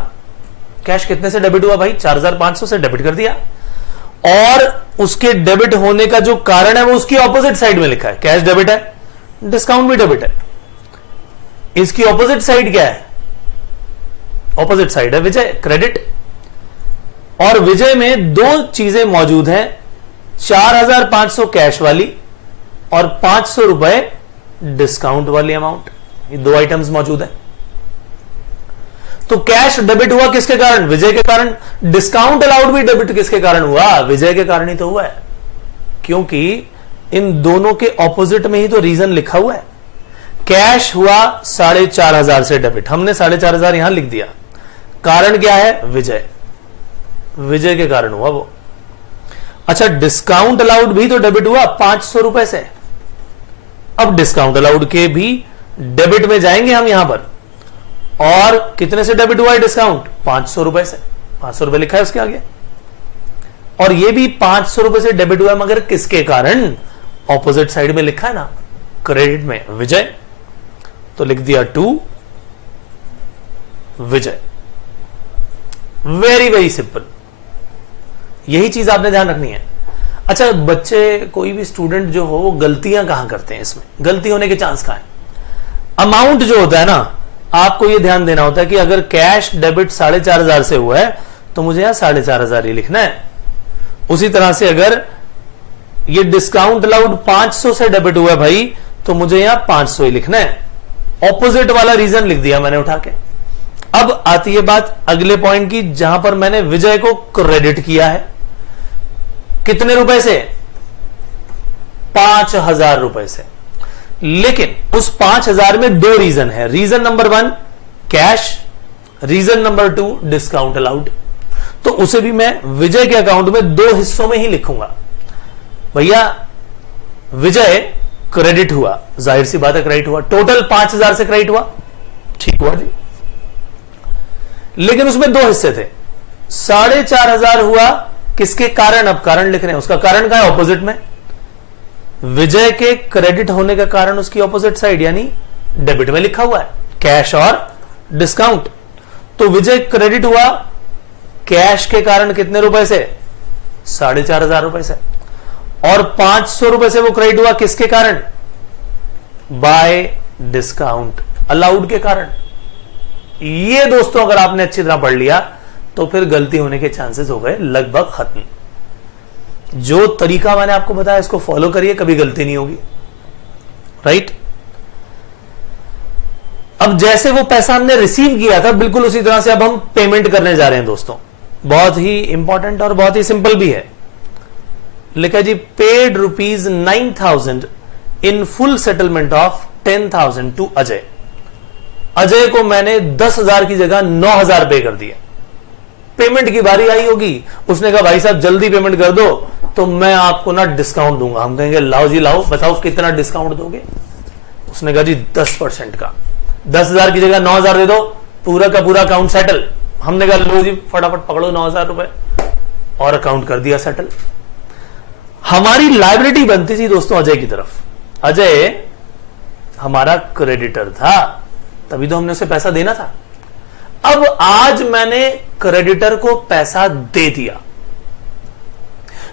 कैश कितने से डेबिट हुआ भाई? 4500 से डेबिट कर दिया, और उसके डेबिट होने का जो कारण है वो उसकी ऑपोजिट साइड में लिखा है। कैश डेबिट है, डिस्काउंट भी डेबिट है। इसकी ऑपोजिट साइड क्या है? ऑपोजिट साइड है विजय, क्रेडिट। और विजय में दो चीजें मौजूद हैं, 4500 कैश वाली और 500 रुपए डिस्काउंट वाली अमाउंट। ये दो आइटम्स मौजूद है। तो कैश डेबिट हुआ किसके कारण? विजय के कारण। डिस्काउंट अलाउड भी डेबिट किसके कारण हुआ? विजय के कारण ही तो हुआ है, क्योंकि इन दोनों के ऑपोजिट में ही तो रीजन लिखा हुआ है। कैश हुआ 4500 से डेबिट, हमने 4500 यहां लिख दिया। कारण क्या है? विजय, विजय के कारण हुआ वो। अच्छा, डिस्काउंट अलाउड भी तो डेबिट हुआ 500 रुपए से। अब डिस्काउंट अलाउड के भी डेबिट में जाएंगे हम यहां पर, और कितने से डेबिट हुआ है डिस्काउंट? 500 रुपए से। 500 रुपए लिखा है उसके आगे, और ये भी 500 रुपए से डेबिट हुआ, मगर किसके कारण? ऑपोजिट साइड में लिखा है ना, क्रेडिट में, विजय। तो लिख दिया to Vijay. Very very simple, यही चीज आपने ध्यान रखनी है। अच्छा, बच्चे कोई भी स्टूडेंट जो हो वो गलतियां कहां करते हैं? इसमें गलती होने के चांस कहां है? अमाउंट जो होता है ना, आपको ये ध्यान देना होता है कि अगर कैश डेबिट 4500 से हुआ है तो मुझे यहां 4500 ही लिखना है। उसी तरह से अगर ये डिस्काउंट अलाउड 500 से डेबिट हुआ है भाई, तो मुझे यहां 500 ही लिखना है। ऑपोजिट वाला रीजन लिख दिया मैंने उठा के। अब आती है बात अगले पॉइंट की, जहां पर मैंने विजय को क्रेडिट किया है। कितने रुपए से? 5000 रुपए से। लेकिन उस 5000 में दो रीजन है। Reason number 1 cash, reason number 2 discount allowed. तो उसे भी मैं विजय के अकाउंट में दो हिस्सों में ही लिखूंगा। भैया विजय क्रेडिट हुआ, जाहिर सी बात है क्रेडिट हुआ, टोटल 5000 से क्रेडिट हुआ, ठीक हुआ जी। लेकिन उसमें दो हिस्से थे। 4500 हुआ किसके कारण? अब कारण लिख रहे हैं, उसका कारण क्या है? ऑपोजिट में। विजय के क्रेडिट होने का कारण उसकी ऑपोजिट साइड यानी डेबिट में लिखा हुआ है, कैश और डिस्काउंट। तो विजय क्रेडिट हुआ कैश के कारण कितने रुपए से? 4500 रुपए से। और 500 रुपए से वो क्रेडिट हुआ किसके कारण? बाय डिस्काउंट अलाउड के कारण। ये दोस्तों अगर आपने अच्छी तरह पढ़ लिया तो फिर गलती होने के चांसेस हो गए लगभग खत्म। जो तरीका मैंने आपको बताया इसको फॉलो करिए, कभी गलती नहीं होगी, राइट। अब जैसे वो पैसा हमने रिसीव किया था बिल्कुल उसी तरह से अब हम पेमेंट करने जा रहे हैं दोस्तों। बहुत ही इंपॉर्टेंट और बहुत ही सिंपल भी है। लिखा जी, paid ₹9,000 in full settlement of 10,000 to Ajay. Ajay को मैंने 10,000 की जगह 9,000 पे कर दिया। पेमेंट की बारी आई होगी, उसने कहा भाई साहब जल्दी पेमेंट कर दो तो मैं आपको ना डिस्काउंट दूंगा। हम कहेंगे लाओ जी लाओ, बताओ कितना डिस्काउंट दोगे? उसने कहा जी 10% का। 10,000 की जगह 9,000 दे दो, पूरा का पूरा अकाउंट सेटल। हमने कहा लो जी फटाफट पकड़ो 9,000 रुपए, और अकाउंट कर दिया सेटल। हमारी लायबिलिटी बनती थी दोस्तों अजय की तरफ। अजय हमारा क्रेडिटर था, तभी तो हमने उसे पैसा देना था। अब आज मैंने क्रेडिटर को पैसा दे दिया,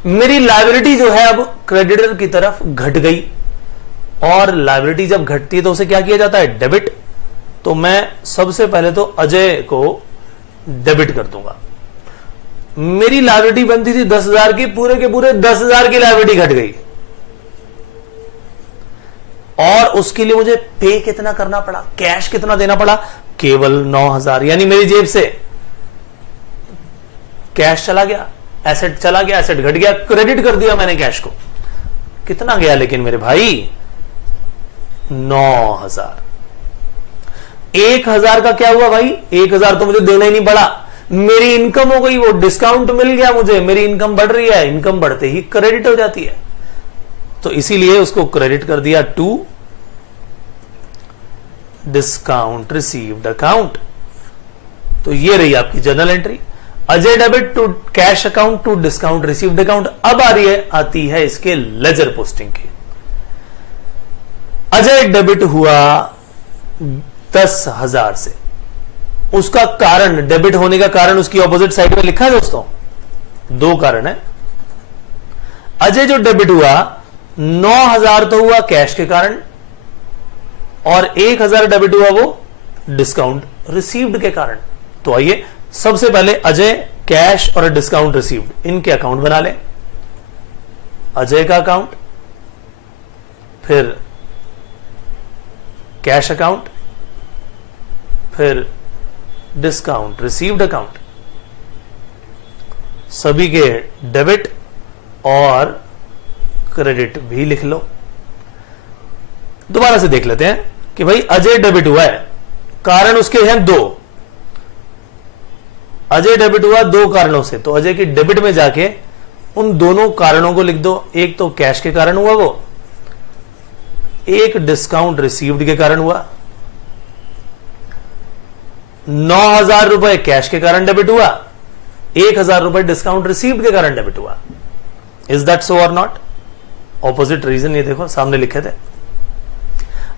मेरी लायबिलिटी जो है अब क्रेडिटर की तरफ घट गई। और लायबिलिटी जब घटती है तो उसे क्या किया जाता है? डेबिट। तो मैं सबसे पहले तो अजय को डेबिट कर दूंगा। मेरी लायबिलिटी बनती थी 10,000 की, पूरे के पूरे 10,000 की लायबिलिटी घट गई। और उसके लिए मुझे पे कितना करना पड़ा? कैश कितना देना पड़ा? केवल 9,000। यानी मेरी जेब से कैश चला गया, एसेट चला गया, एसेट घट गया, क्रेडिट कर दिया मैंने कैश को। कितना गया लेकिन मेरे भाई? 9,000। 1,000 का क्या हुआ भाई? 1,000 तो मुझे देना ही नहीं पड़ा, मेरी इनकम हो गई, वो डिस्काउंट मिल गया मुझे, मेरी इनकम बढ़ रही है, इनकम बढ़ते ही क्रेडिट हो जाती है, तो इसीलिए उसको क्रेडिट कर दिया टू डिस्काउंट रिसीव्ड अकाउंट। तो ये रही आपकी journal entry, Ajay debit to cash account to discount received account. अब आती है इसके लेजर पोस्टिंग की। अजय डेबिट हुआ 10,000 से, उसका कारण, डेबिट होने का कारण उसकी ऑपोजिट साइड में लिखा है दोस्तों, दो कारण है। अजय जो डेबिट हुआ 9,000 तो हुआ कैश के कारण, और 1,000 डेबिट हुआ वो डिस्काउंट रिसीव्ड के कारण। तो आइए सबसे पहले अजय, कैश और डिस्काउंट रिसीव्ड, इनके अकाउंट बना लें। अजय का अकाउंट, फिर कैश अकाउंट, फिर डिस्काउंट रिसीव्ड अकाउंट, सभी के डेबिट और क्रेडिट भी लिख लो। दोबारा से देख लेते हैं कि भाई अजय डेबिट हुआ है, कारण उसके हैं दो। अजय डेबिट हुआ दो कारणों से, तो अजय की डेबिट में जाके उन दोनों कारणों को लिख दो। एक तो कैश के कारण हुआ वो, एक डिस्काउंट रिसीव्ड के कारण हुआ। 9,000 रुपए कैश के कारण डेबिट हुआ, 1,000 रुपए डिस्काउंट रिसीव्ड के कारण डेबिट हुआ। इज दैट सो और नॉट? ऑपोजिट रीजन ये देखो सामने लिखे थे।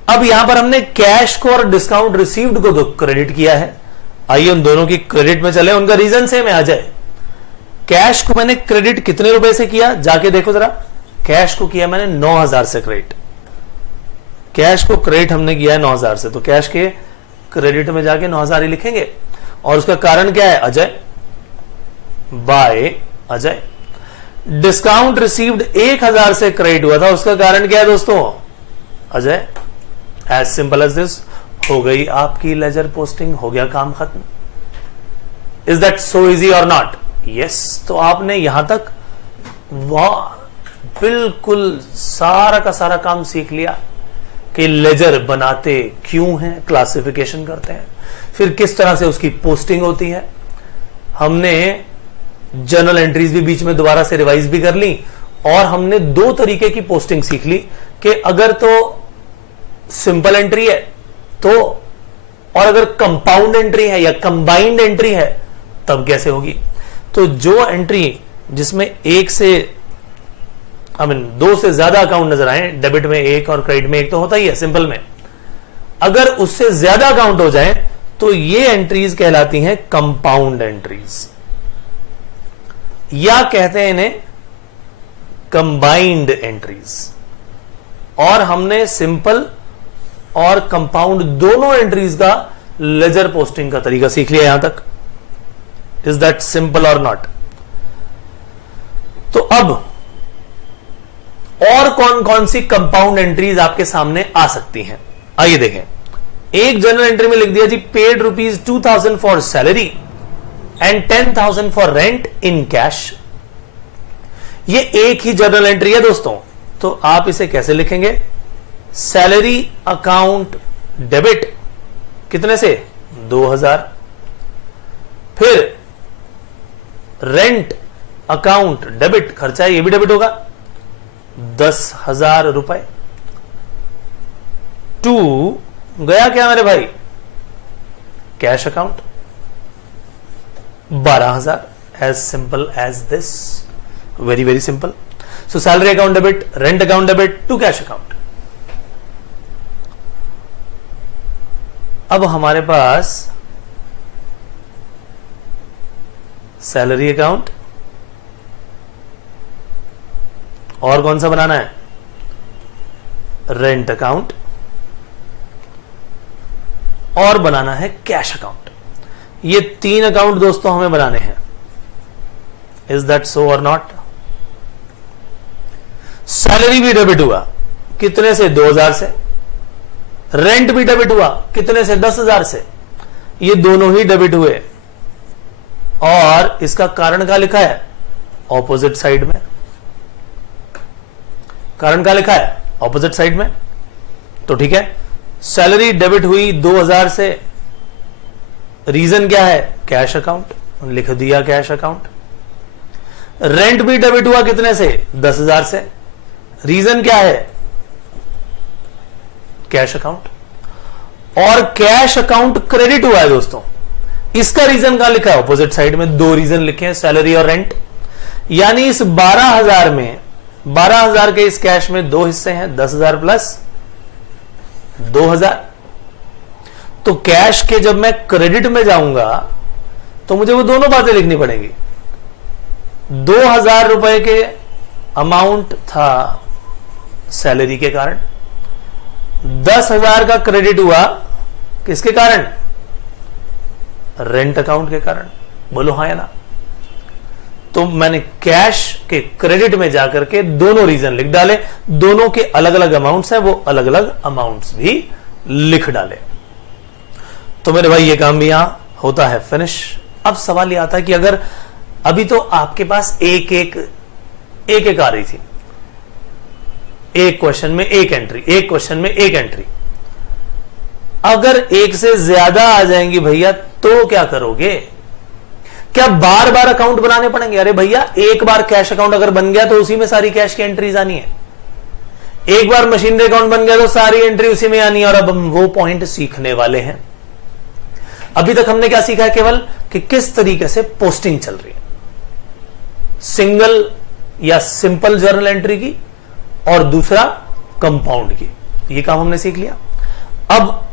अब यहां पर हमने कैश को और डिस्काउंट रिसीव्ड को तो क्रेडिट किया है, आइए उन दोनों की क्रेडिट में चले। उनका रीजन सेम है। आ जाए, कैश को मैंने क्रेडिट कितने रुपए से किया, जाके देखो जरा। कैश को किया मैंने 9,000 से क्रेडिट, कैश को क्रेडिट हमने किया है 9,000 से, तो कैश के क्रेडिट में जाके 9,000 ही लिखेंगे। और उसका कारण क्या है? Ajay, by Ajay. Discount received 1,000 से क्रेडिट हुआ था, उसका कारण क्या है दोस्तों? Ajay. As simple as this, हो गई आपकी लेजर पोस्टिंग, हो गया काम खत्म। Is that so easy or not? Yes. तो आपने यहां तक वाह बिल्कुल सारा का सारा काम सीख लिया कि लेजर बनाते क्यों हैं, क्लासिफिकेशन करते हैं, फिर किस तरह से उसकी पोस्टिंग होती है। हमने जर्नल एंट्रीज भी बीच में दोबारा से रिवाइज भी कर ली, और हमने दो तरीके की पोस्टिंग सीख ली कि अगर तो सिंपल एंट्री है तो, और अगर कंपाउंड एंट्री है या कंबाइंड एंट्री है तब कैसे होगी। तो जो एंट्री जिसमें एक से दो से ज्यादा अकाउंट नजर आए, डेबिट में एक और क्रेडिट में एक तो होता ही है सिंपल में, अगर उससे ज्यादा अकाउंट हो जाए तो ये एंट्रीज कहलाती हैं कंपाउंड एंट्रीज, या कहते हैं इन्हें कंबाइंड एंट्रीज। और हमने सिंपल और कंपाउंड दोनों एंट्रीज का लेजर पोस्टिंग का तरीका सीख लिया यहां तक। इज दैट सिंपल और नॉट? तो अब और कौन कौन सी कंपाउंड एंट्रीज आपके सामने आ सकती हैं, आइए देखें। एक जनरल एंट्री में लिख दिया जी, paid ₹2,000 for salary and 10,000 for rent in cash. ये एक ही जर्नल एंट्री है दोस्तों, तो आप इसे कैसे लिखेंगे? सैलरी अकाउंट डेबिट कितने से? 2,000। फिर रेंट अकाउंट डेबिट, खर्चा है ये भी डेबिट होगा, 10,000 रुपए। टू गया क्या मेरे भाई? Cash account 12,000। As simple as this, very very simple. So salary account debit, rent account debit to cash account. अब हमारे पास सैलरी अकाउंट, और कौन सा बनाना है? रेंट अकाउंट, और बनाना है कैश अकाउंट। ये 3 अकाउंट दोस्तों हमें बनाने हैं। इज दैट सो और नॉट? सैलरी भी डेबिट हुआ, कितने से? 2,000 से। रेंट भी डेबिट हुआ, कितने से? 10,000 से। ये दोनों ही डेबिट हुए, और इसका कारण क्या लिखा है? ऑपोजिट साइड में। कारण क्या लिखा है? ऑपोजिट साइड में। तो ठीक है, सैलरी डेबिट हुई 2,000 से, रीजन क्या है? Cash account. लिख दिया कैश अकाउंट। रेंट भी डेबिट हुआ कितने से? 10,000 से। रीजन क्या है? Cash account. और कैश अकाउंट क्रेडिट हुआ है दोस्तों, इसका रीजन कहां लिखा है? ऑपोजिट साइड में 2 रीजन लिखे हैं, सैलरी और रेंट। यानी इस 12,000 में 12,000 के इस कैश में 2 हिस्से हैं, 10,000 प्लस 2,000। तो कैश के जब मैं क्रेडिट में जाऊंगा तो मुझे वो दोनों बातें लिखनी पड़ेंगी। 2,000 रुपए के अमाउंट था सैलरी के कारण, 10,000 का क्रेडिट हुआ किसके कारण? रेंट अकाउंट के कारण। बोलो हाँ या ना? तो मैंने कैश के क्रेडिट में जाकर के दोनों रीजन लिख डाले, दोनों के अलग अलग अमाउंट्स हैं, वो अलग अलग अमाउंट्स भी लिख डाले। तो मेरे भाई ये काम भी यहां होता है फिनिश। अब सवाल ये आता है कि अगर अभी तो आपके पास एक एक आ रही थी, एक क्वेश्चन में एक एंट्री, एक क्वेश्चन में एक एंट्री, अगर एक से ज्यादा आ जाएंगी भैया तो क्या करोगे? क्या बार बार अकाउंट बनाने पड़ेंगे? अरे भैया एक बार कैश अकाउंट अगर बन गया तो उसी में सारी कैश की एंट्रीज आनी है, एक बार मशीनरी अकाउंट बन गया तो सारी एंट्री उसी में आनी है। और अब हम वो पॉइंट सीखने वाले हैं। अभी तक हमने क्या सीखा है? केवल कि किस तरीके से पोस्टिंग चल रही है, सिंगल या सिंपल जर्नल एंट्री की और दूसरा कंपाउंड की, ये काम हमने सीख लिया। अब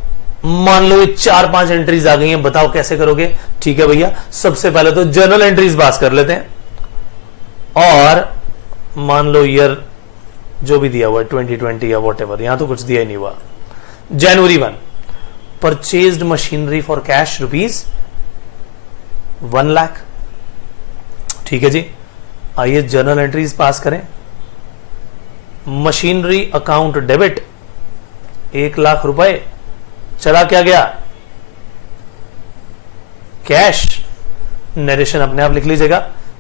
मान लो 4-5 एंट्रीज आ गई हैं, बताओ कैसे करोगे? ठीक है भैया, सबसे पहले तो जर्नल एंट्रीज पास कर लेते हैं। और मान लो ईयर जो भी दिया हुआ है 2020 या वॉट एवर, यहां तो कुछ दिया ही नहीं हुआ। January 1 purchased machinery for cash ₹1 lakh. ठीक है जी, आइए जर्नल एंट्रीज पास करें। मशीनरी अकाउंट डेबिट 1 लाख रुपए, चला क्या गया? कैश। नरेशन अपने आप लिख लीजिएगा,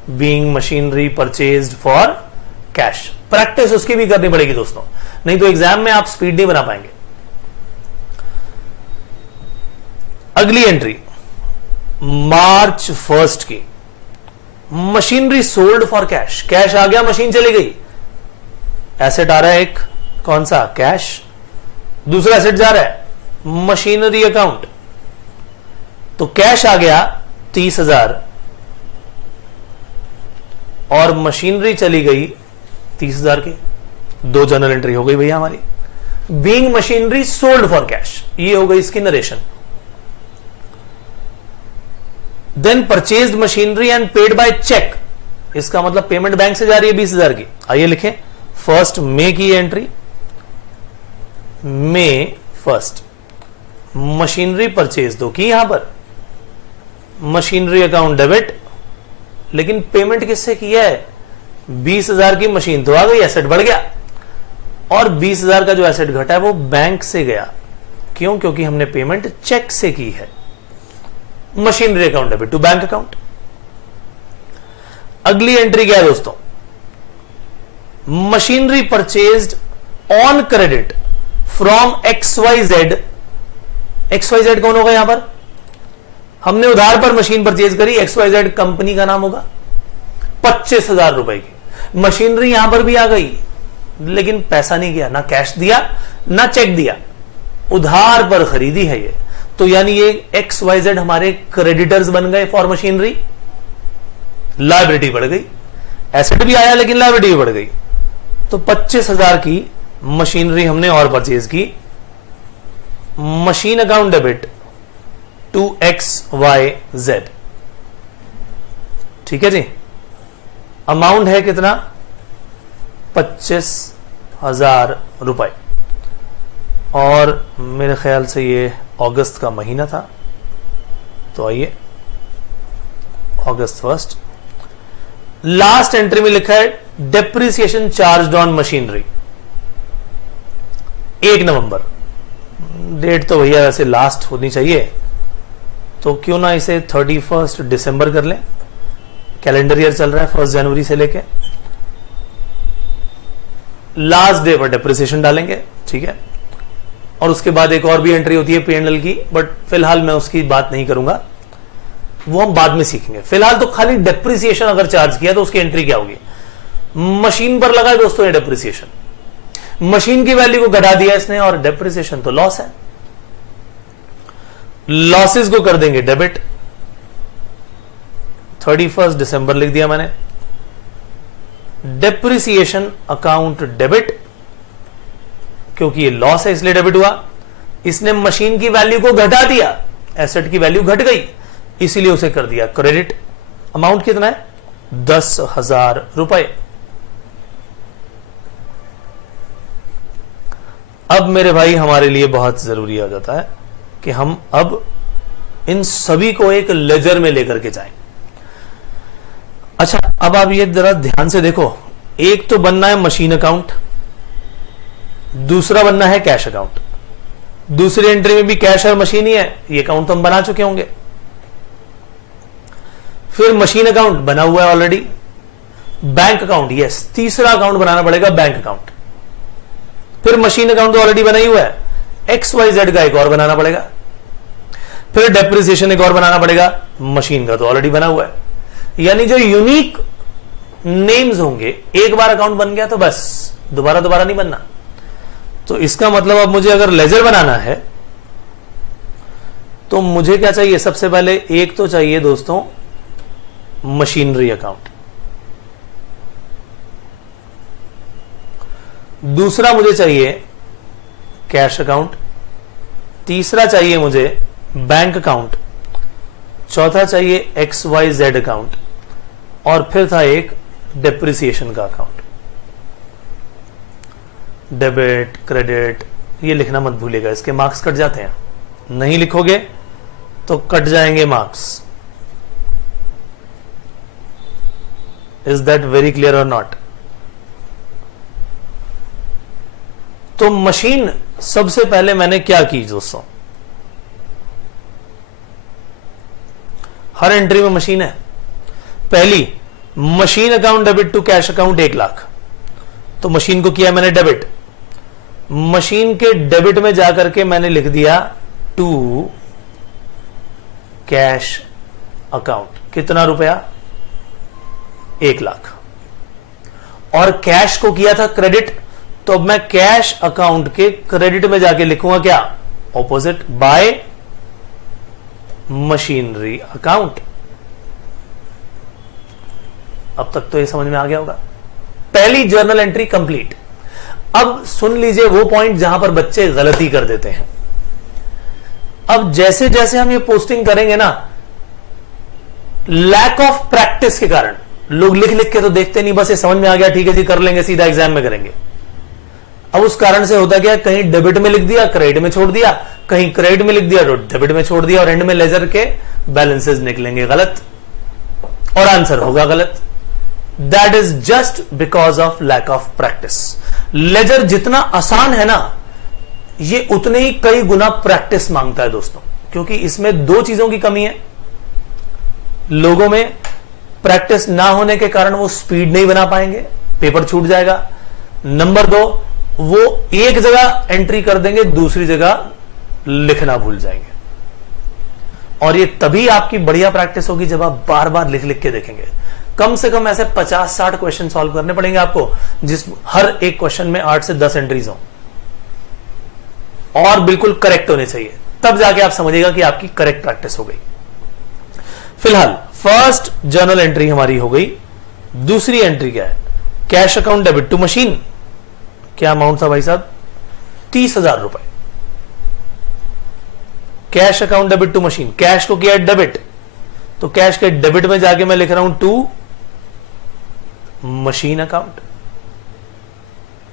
being machinery purchased for cash. Practice उसकी भी करनी पड़ेगी दोस्तों, नहीं तो एग्जाम में आप स्पीड नहीं बना पाएंगे। अगली एंट्री March 1 की, machinery sold for cash. Cash आ गया, मशीन चली गई, एसेट आ रहा है एक, कौन सा? कैश। दूसरा एसेट जा रहा है मशीनरी अकाउंट, तो कैश आ गया 30,000 और मशीनरी चली गई 30,000 की। 2 जर्नल एंट्री हो गई भैया हमारी। Being machinery sold for cash, ये हो गई इसकी narration. Then purchased machinery and paid by cheque, इसका मतलब पेमेंट बैंक से जा रही है 20,000 की। आइए लिखें 1 मई की एंट्री, May 1 मशीनरी परचेज दो की, यहां पर मशीनरी अकाउंट डेबिट, लेकिन पेमेंट किससे किया है? 20,000 की मशीन तो आ गई, एसेट बढ़ गया, और 20,000 का जो एसेट घटा है वो बैंक से गया। क्यों? क्योंकि हमने पेमेंट चेक से की है। Machinery account debit to bank account. अगली एंट्री क्या है दोस्तों? Machinery purchased on credit from XYZ। XYZ कौन होगा? यहां पर हमने उधार पर मशीन परचेज करी, XYZ कंपनी का नाम होगा। 25,000 रुपए की मशीनरी यहां पर भी आ गई, लेकिन पैसा नहीं गया, ना कैश दिया ना चेक दिया, उधार पर खरीदी है ये। तो यानी ये XYZ हमारे क्रेडिटर्स बन गए फॉर मशीनरी, लायबिलिटी बढ़ गई। एसेट भी आया लेकिन लायबिलिटी भी बढ़ गई। तो 25,000 की मशीनरी हमने और परचेज की। Machine account debit to XYZ। ठीक है जी, अमाउंट है कितना? 25,000 रुपए। और मेरे ख्याल से ये अगस्त का महीना था, तो आइए अगस्त 1। लास्ट एंट्री में लिखा है depreciation charge on machinery 1 November. Date तो भैया वैसे लास्ट होनी चाहिए, तो क्यों ना इसे 31 दिसंबर कर लें। कैलेंडर ईयर चल रहा है 1 जनवरी से लेके, लास्ट डे पर डेप्रिसिएशन डालेंगे। ठीक है, और उसके बाद एक और भी एंट्री होती है P&L की, बट फिलहाल मैं उसकी बात नहीं करूंगा। वो हम बाद में सीखेंगे। फिलहाल तो खाली डेप्रिसिएशन अगर चार्ज किया तो उसकी एंट्री क्या होगी, मशीन पर लगा है दोस्तों ये डेप्रिसिएशन, मशीन की वैल्यू को घटा दिया इसने और डेप्रिसिएशन तो लॉस है, लॉसेस को कर देंगे डेबिट। 31 दिसंबर लिख दिया मैंने, डेप्रिसिएशन अकाउंट डेबिट, क्योंकि ये लॉस है इसलिए डेबिट हुआ। इसने मशीन की वैल्यू को घटा दिया, एसेट की वैल्यू घट गई इसीलिए उसे कर दिया क्रेडिट। अमाउंट कितना है, 10,000 रुपए। अब मेरे भाई हमारे लिए बहुत जरूरी हो जाता है कि हम अब इन सभी को एक लेजर में लेकर के जाएं। अच्छा, अब आप ये जरा ध्यान से देखो, एक तो बनना है मशीन अकाउंट, दूसरा बनना है कैश अकाउंट। दूसरी एंट्री में भी कैश और मशीन ही है, ये अकाउंट तो हम बना चुके होंगे। फिर मशीन अकाउंट बना हुआ है ऑलरेडी, बैंक अकाउंट, यस, तीसरा अकाउंट बनाना पड़ेगा बैंक अकाउंट। फिर मशीन अकाउंट तो ऑलरेडी बना ही हुआ है, XYZ का एक और बनाना पड़ेगा। फिर डेप्रिसिएशन एक और बनाना पड़ेगा, मशीन का तो ऑलरेडी बना हुआ है। यानी जो यूनिक नेम्स होंगे, एक बार अकाउंट बन गया तो बस दोबारा दोबारा नहीं बनना। तो इसका मतलब अब मुझे अगर लेजर बनाना है तो मुझे क्या चाहिए, सबसे पहले एक तो चाहिए दोस्तों मशीनरी अकाउंट, दूसरा मुझे चाहिए कैश अकाउंट, तीसरा चाहिए मुझे बैंक अकाउंट, चौथा चाहिए XYZ अकाउंट और फिर था एक डेप्रिसिएशन का अकाउंट। डेबिट क्रेडिट ये लिखना मत भूलिएगा, इसके मार्क्स कट जाते हैं, नहीं लिखोगे तो कट जाएंगे marks. Is that very clear और नॉट? तो मशीन सबसे पहले मैंने क्या की दोस्तों, हर एंट्री में मशीन है। पहली machine account debit to cash account 1 lakh, तो मशीन को किया मैंने डेबिट, मशीन के डेबिट में जाकर के मैंने लिख दिया टू कैश अकाउंट, कितना रुपया, 1 लाख। और कैश को किया था क्रेडिट, तो अब मैं कैश अकाउंट के क्रेडिट में जाके लिखूंगा क्या, ऑपोजिट, बाय मशीनरी अकाउंट। अब तक तो ये समझ में आ गया होगा, पहली जर्नल एंट्री कंप्लीट। अब सुन लीजिए वो पॉइंट जहां पर बच्चे गलती कर देते हैं। अब जैसे जैसे हम ये पोस्टिंग करेंगे ना, लैक ऑफ प्रैक्टिस के कारण लोग लिख लिख के तो देखते नहीं, बस ये समझ में आ गया ठीक है जी कर लेंगे, सीधा एग्जाम में करेंगे। अब उस कारण से होता क्या, कहीं डेबिट में लिख दिया क्रेडिट में छोड़ दिया, कहीं क्रेडिट में लिख दिया तो डेबिट में छोड़ दिया, और एंड में लेजर के बैलेंसेस निकलेंगे गलत और आंसर होगा गलत। That is just because of lack of practice. Ledger जितना आसान है ना, ये उतने ही कई गुना प्रैक्टिस मांगता है दोस्तों, क्योंकि इसमें दो चीजों की कमी है। लोगों में प्रैक्टिस ना होने के कारण वो स्पीड नहीं बना पाएंगे, पेपर छूट जाएगा। नंबर 2, वो एक जगह एंट्री कर देंगे, दूसरी जगह लिखना भूल जाएंगे। और ये तभी आपकी बढ़िया प्रैक्टिस होगी जब आप बार बार लिख लिख के देखेंगे। कम से कम ऐसे 50-60 क्वेश्चन सॉल्व करने पड़ेंगे आपको, जिस हर एक क्वेश्चन में 8 से 10 एंट्रीज हो और बिल्कुल करेक्ट होने चाहिए, तब जाके आप समझिएगा कि आपकी करेक्ट प्रैक्टिस हो गई। फिलहाल फर्स्ट जर्नल एंट्री हमारी हो गई। दूसरी एंट्री क्या है, cash account debit to machine. क्या अमाउंट था भाई साहब, 30,000 रुपए। Cash account debit to machine, cash को किया डेबिट, तो कैश के डेबिट में जाके मैं लिख रहा हूं टू मशीन अकाउंट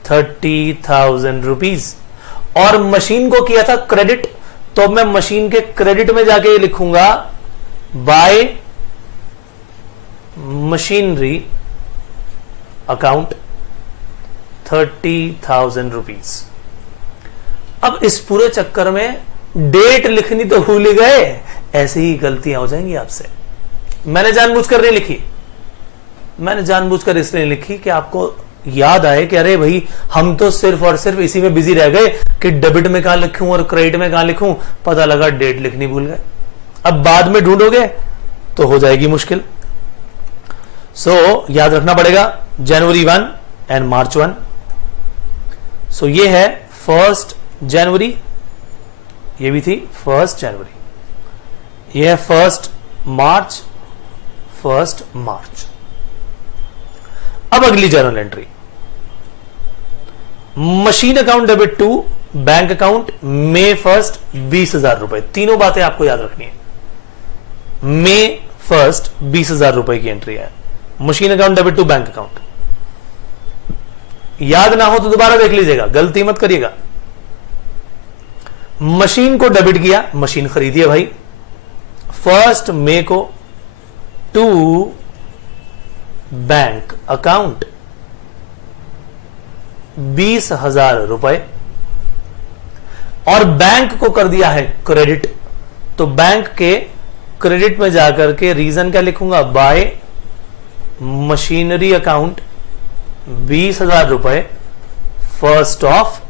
30,000 रुपीज। और मशीन को किया था क्रेडिट, तो अब मैं मशीन के क्रेडिट में जाके लिखूंगा बाय मशीनरी अकाउंट 30,000 रुपीज। अब इस पूरे चक्कर में डेट लिखनी तो भूल ही गए, ऐसे ही गलतियां हो जाएंगी आपसे। मैंने जानबूझकर नहीं लिखी, मैंने जानबूझकर इसलिए लिखी कि आपको याद आए कि अरे भाई हम तो सिर्फ और सिर्फ इसी में बिजी रह गए कि डेबिट में कहां लिखूं और क्रेडिट में कहां लिखूं, पता लगा डेट लिखनी भूल गए। अब बाद में ढूंढोगे तो हो जाएगी मुश्किल। सो याद रखना पड़ेगा जनवरी 1 एंड मार्च 1। सो ये है 1 जनवरी, ये भी थी 1 जनवरी, ये है 1 मार्च, 1 मार्च। अब अगली journal entry, machine account debit to bank account May 1 20,000 रुपए। तीनों बातें आपको याद रखनी है। May 1 20,000 रुपए की एंट्री है, machine account debit to bank account. याद ना हो तो दोबारा देख लीजिएगा, गलती मत करिएगा। मशीन को डेबिट किया, मशीन खरीदी है भाई 1 मई को, टू बैंक अकाउंट 20,000 रुपए, और बैंक को कर दिया है क्रेडिट। तो बैंक के क्रेडिट में जाकर के रीजन क्या लिखूंगा, बाय मशीनरी अकाउंट 20,000 रुपए 1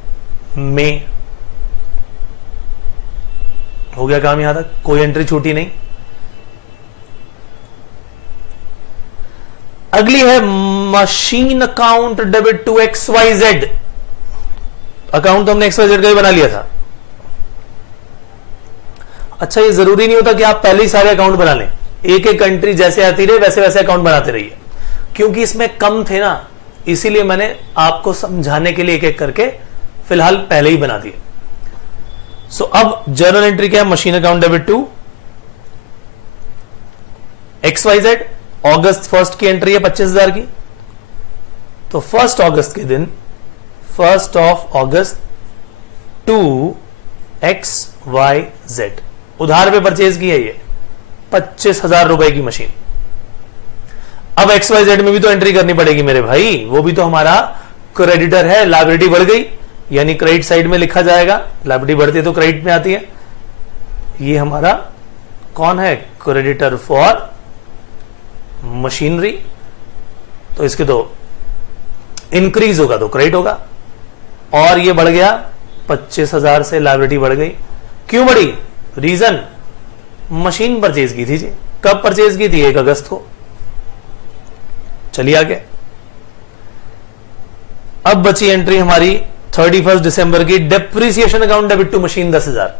मई। हो गया काम यहां तक, कोई एंट्री छूटी नहीं। अगली है machine account debit to XYZ। Account तो हमने XYZ का ही बना लिया था। अच्छा, ये जरूरी नहीं होता कि आप पहले ही सारे अकाउंट बना लें, एक एक कंट्री जैसे आती रहे वैसे वैसे अकाउंट बनाते रहिए, क्योंकि इसमें कम थे ना, इसीलिए मैंने आपको समझाने के लिए एक एक करके फिलहाल पहले ही बना दिए। सो अब जर्नल एंट्री क्या है, machine account debit to XYZ। अगस्त 1 की एंट्री है 25,000 की। तो 1 अगस्त के दिन 1 अगस्त टू XYZ उधार पे परचेज की है ये 25,000 रुपए की मशीन। अब XYZ में भी तो एंट्री करनी पड़ेगी मेरे भाई, वो भी तो हमारा क्रेडिटर है। लायबिलिटी बढ़ गई यानी क्रेडिट साइड में लिखा जाएगा, लायबिलिटी बढ़ती है तो क्रेडिट में आती है। ये हमारा कौन है, क्रेडिटर फॉर मशीनरी। तो इसके तो इंक्रीज होगा तो क्रेडिट होगा, और ये बढ़ गया 25,000 से लायबिलिटी बढ़ गई। क्यों बढ़ी, रीजन मशीन परचेज की थी जी। कब परचेज की थी, 1 अगस्त को। चलिए आगे। अब बची एंट्री हमारी 31 दिसंबर की, depreciation account debit to machine 10,000।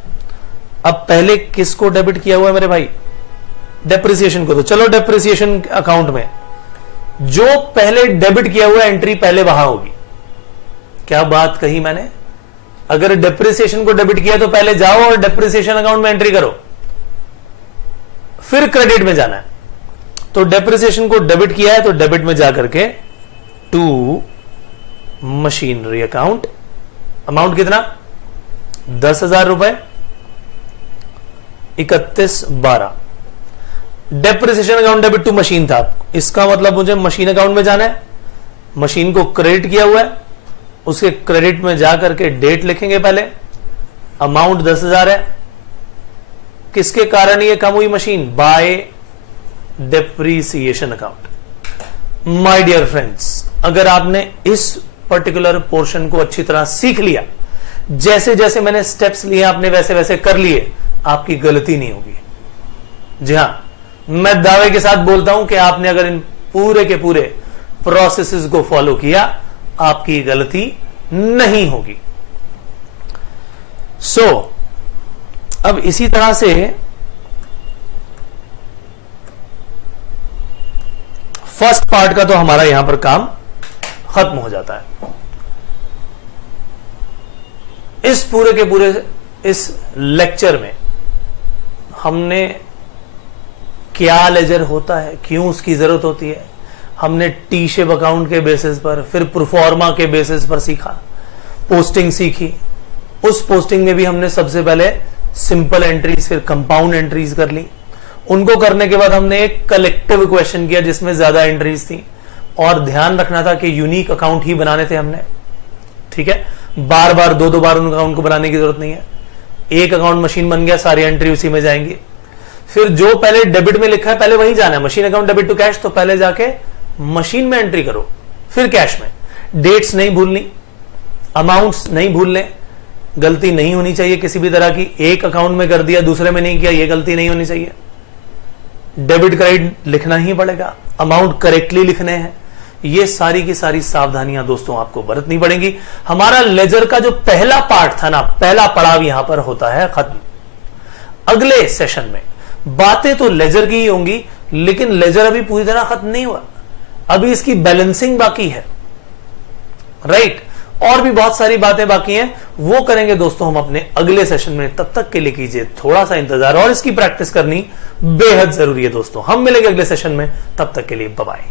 अब पहले किसको डेबिट किया हुआ है मेरे भाई, डेप्रिसिएशन को। तो चलो डेप्रिसिएशन अकाउंट में जो पहले डेबिट किया हुआ एंट्री पहले वहां होगी। क्या बात कही मैंने, अगर डेप्रिसिएशन को डेबिट किया तो पहले जाओ और डेप्रिसिएशन अकाउंट में एंट्री करो, फिर क्रेडिट में जाना है। तो डेप्रिसिएशन को डेबिट किया है तो डेबिट में जाकर के टू मशीनरी अकाउंट, अमाउंट कितना 10,000 रुपए 31/12। Depreciation account debit to machine था, इसका मतलब मुझे मशीन अकाउंट में जाना है, मशीन को क्रेडिट किया हुआ है, उसके क्रेडिट में जाकर के डेट लिखेंगे पहले, अमाउंट 10,000 है। किसके कारण ये कम हुई machine, by depreciation account. My dear friends, अगर आपने इस पर्टिकुलर पोर्शन को अच्छी तरह सीख लिया, जैसे जैसे मैंने स्टेप्स लिए आपने वैसे वैसे कर लिए, आपकी गलती नहीं होगी। जी हां, मैं दावे के साथ बोलता हूं कि आपने अगर इन पूरे के पूरे प्रोसेसेस को फॉलो किया, आपकी गलती नहीं होगी। सो अब इसी तरह से फर्स्ट पार्ट का तो हमारा यहां पर काम खत्म हो जाता है। इस पूरे के पूरे इस लेक्चर में हमने क्या लेजर होता है, क्यों उसकी जरूरत होती है, हमने टी शेप अकाउंट के बेसिस पर, फिर प्रोफॉर्मा के बेसिस पर सीखा, पोस्टिंग सीखी। उस पोस्टिंग में भी हमने सबसे पहले सिंपल एंट्रीज फिर कंपाउंड एंट्रीज कर ली। उनको करने के बाद हमने एक कलेक्टिव क्वेश्चन किया जिसमें ज्यादा एंट्रीज थी, और ध्यान रखना था कि यूनिक अकाउंट ही बनाने थे हमने। ठीक है, बार बार दो बार उन अकाउंट को बनाने की जरूरत नहीं है। एक अकाउंट मशीन बन गया, सारी एंट्री उसी में जाएंगी। फिर जो पहले डेबिट में लिखा है पहले वही जाना है, machine account debit to cash, तो पहले जाके मशीन में एंट्री करो, फिर कैश में। डेट्स नहीं भूलनी, अमाउंट्स नहीं भूलने, गलती नहीं होनी चाहिए किसी भी तरह की। एक अकाउंट में कर दिया दूसरे में नहीं किया, यह गलती नहीं होनी चाहिए। डेबिट क्रेडिट लिखना ही पड़ेगा, अमाउंट करेक्टली लिखने हैं। ये सारी की सारी सावधानियां दोस्तों आपको बरतनी पड़ेंगी। हमारा लेजर का जो पहला पार्ट था ना, पहला पड़ाव यहां पर होता है खत्म। अगले सेशन में बातें तो लेजर की ही होंगी, लेकिन लेजर अभी पूरी तरह खत्म नहीं हुआ, अभी इसकी बैलेंसिंग बाकी है, राइट। और भी बहुत सारी बातें बाकी हैं, वो करेंगे दोस्तों हम अपने अगले सेशन में। तब तक के लिए कीजिए थोड़ा सा इंतजार, और इसकी प्रैक्टिस करनी बेहद जरूरी है दोस्तों। हम मिलेंगे अगले सेशन में, तब तक के लिए बाय बाय।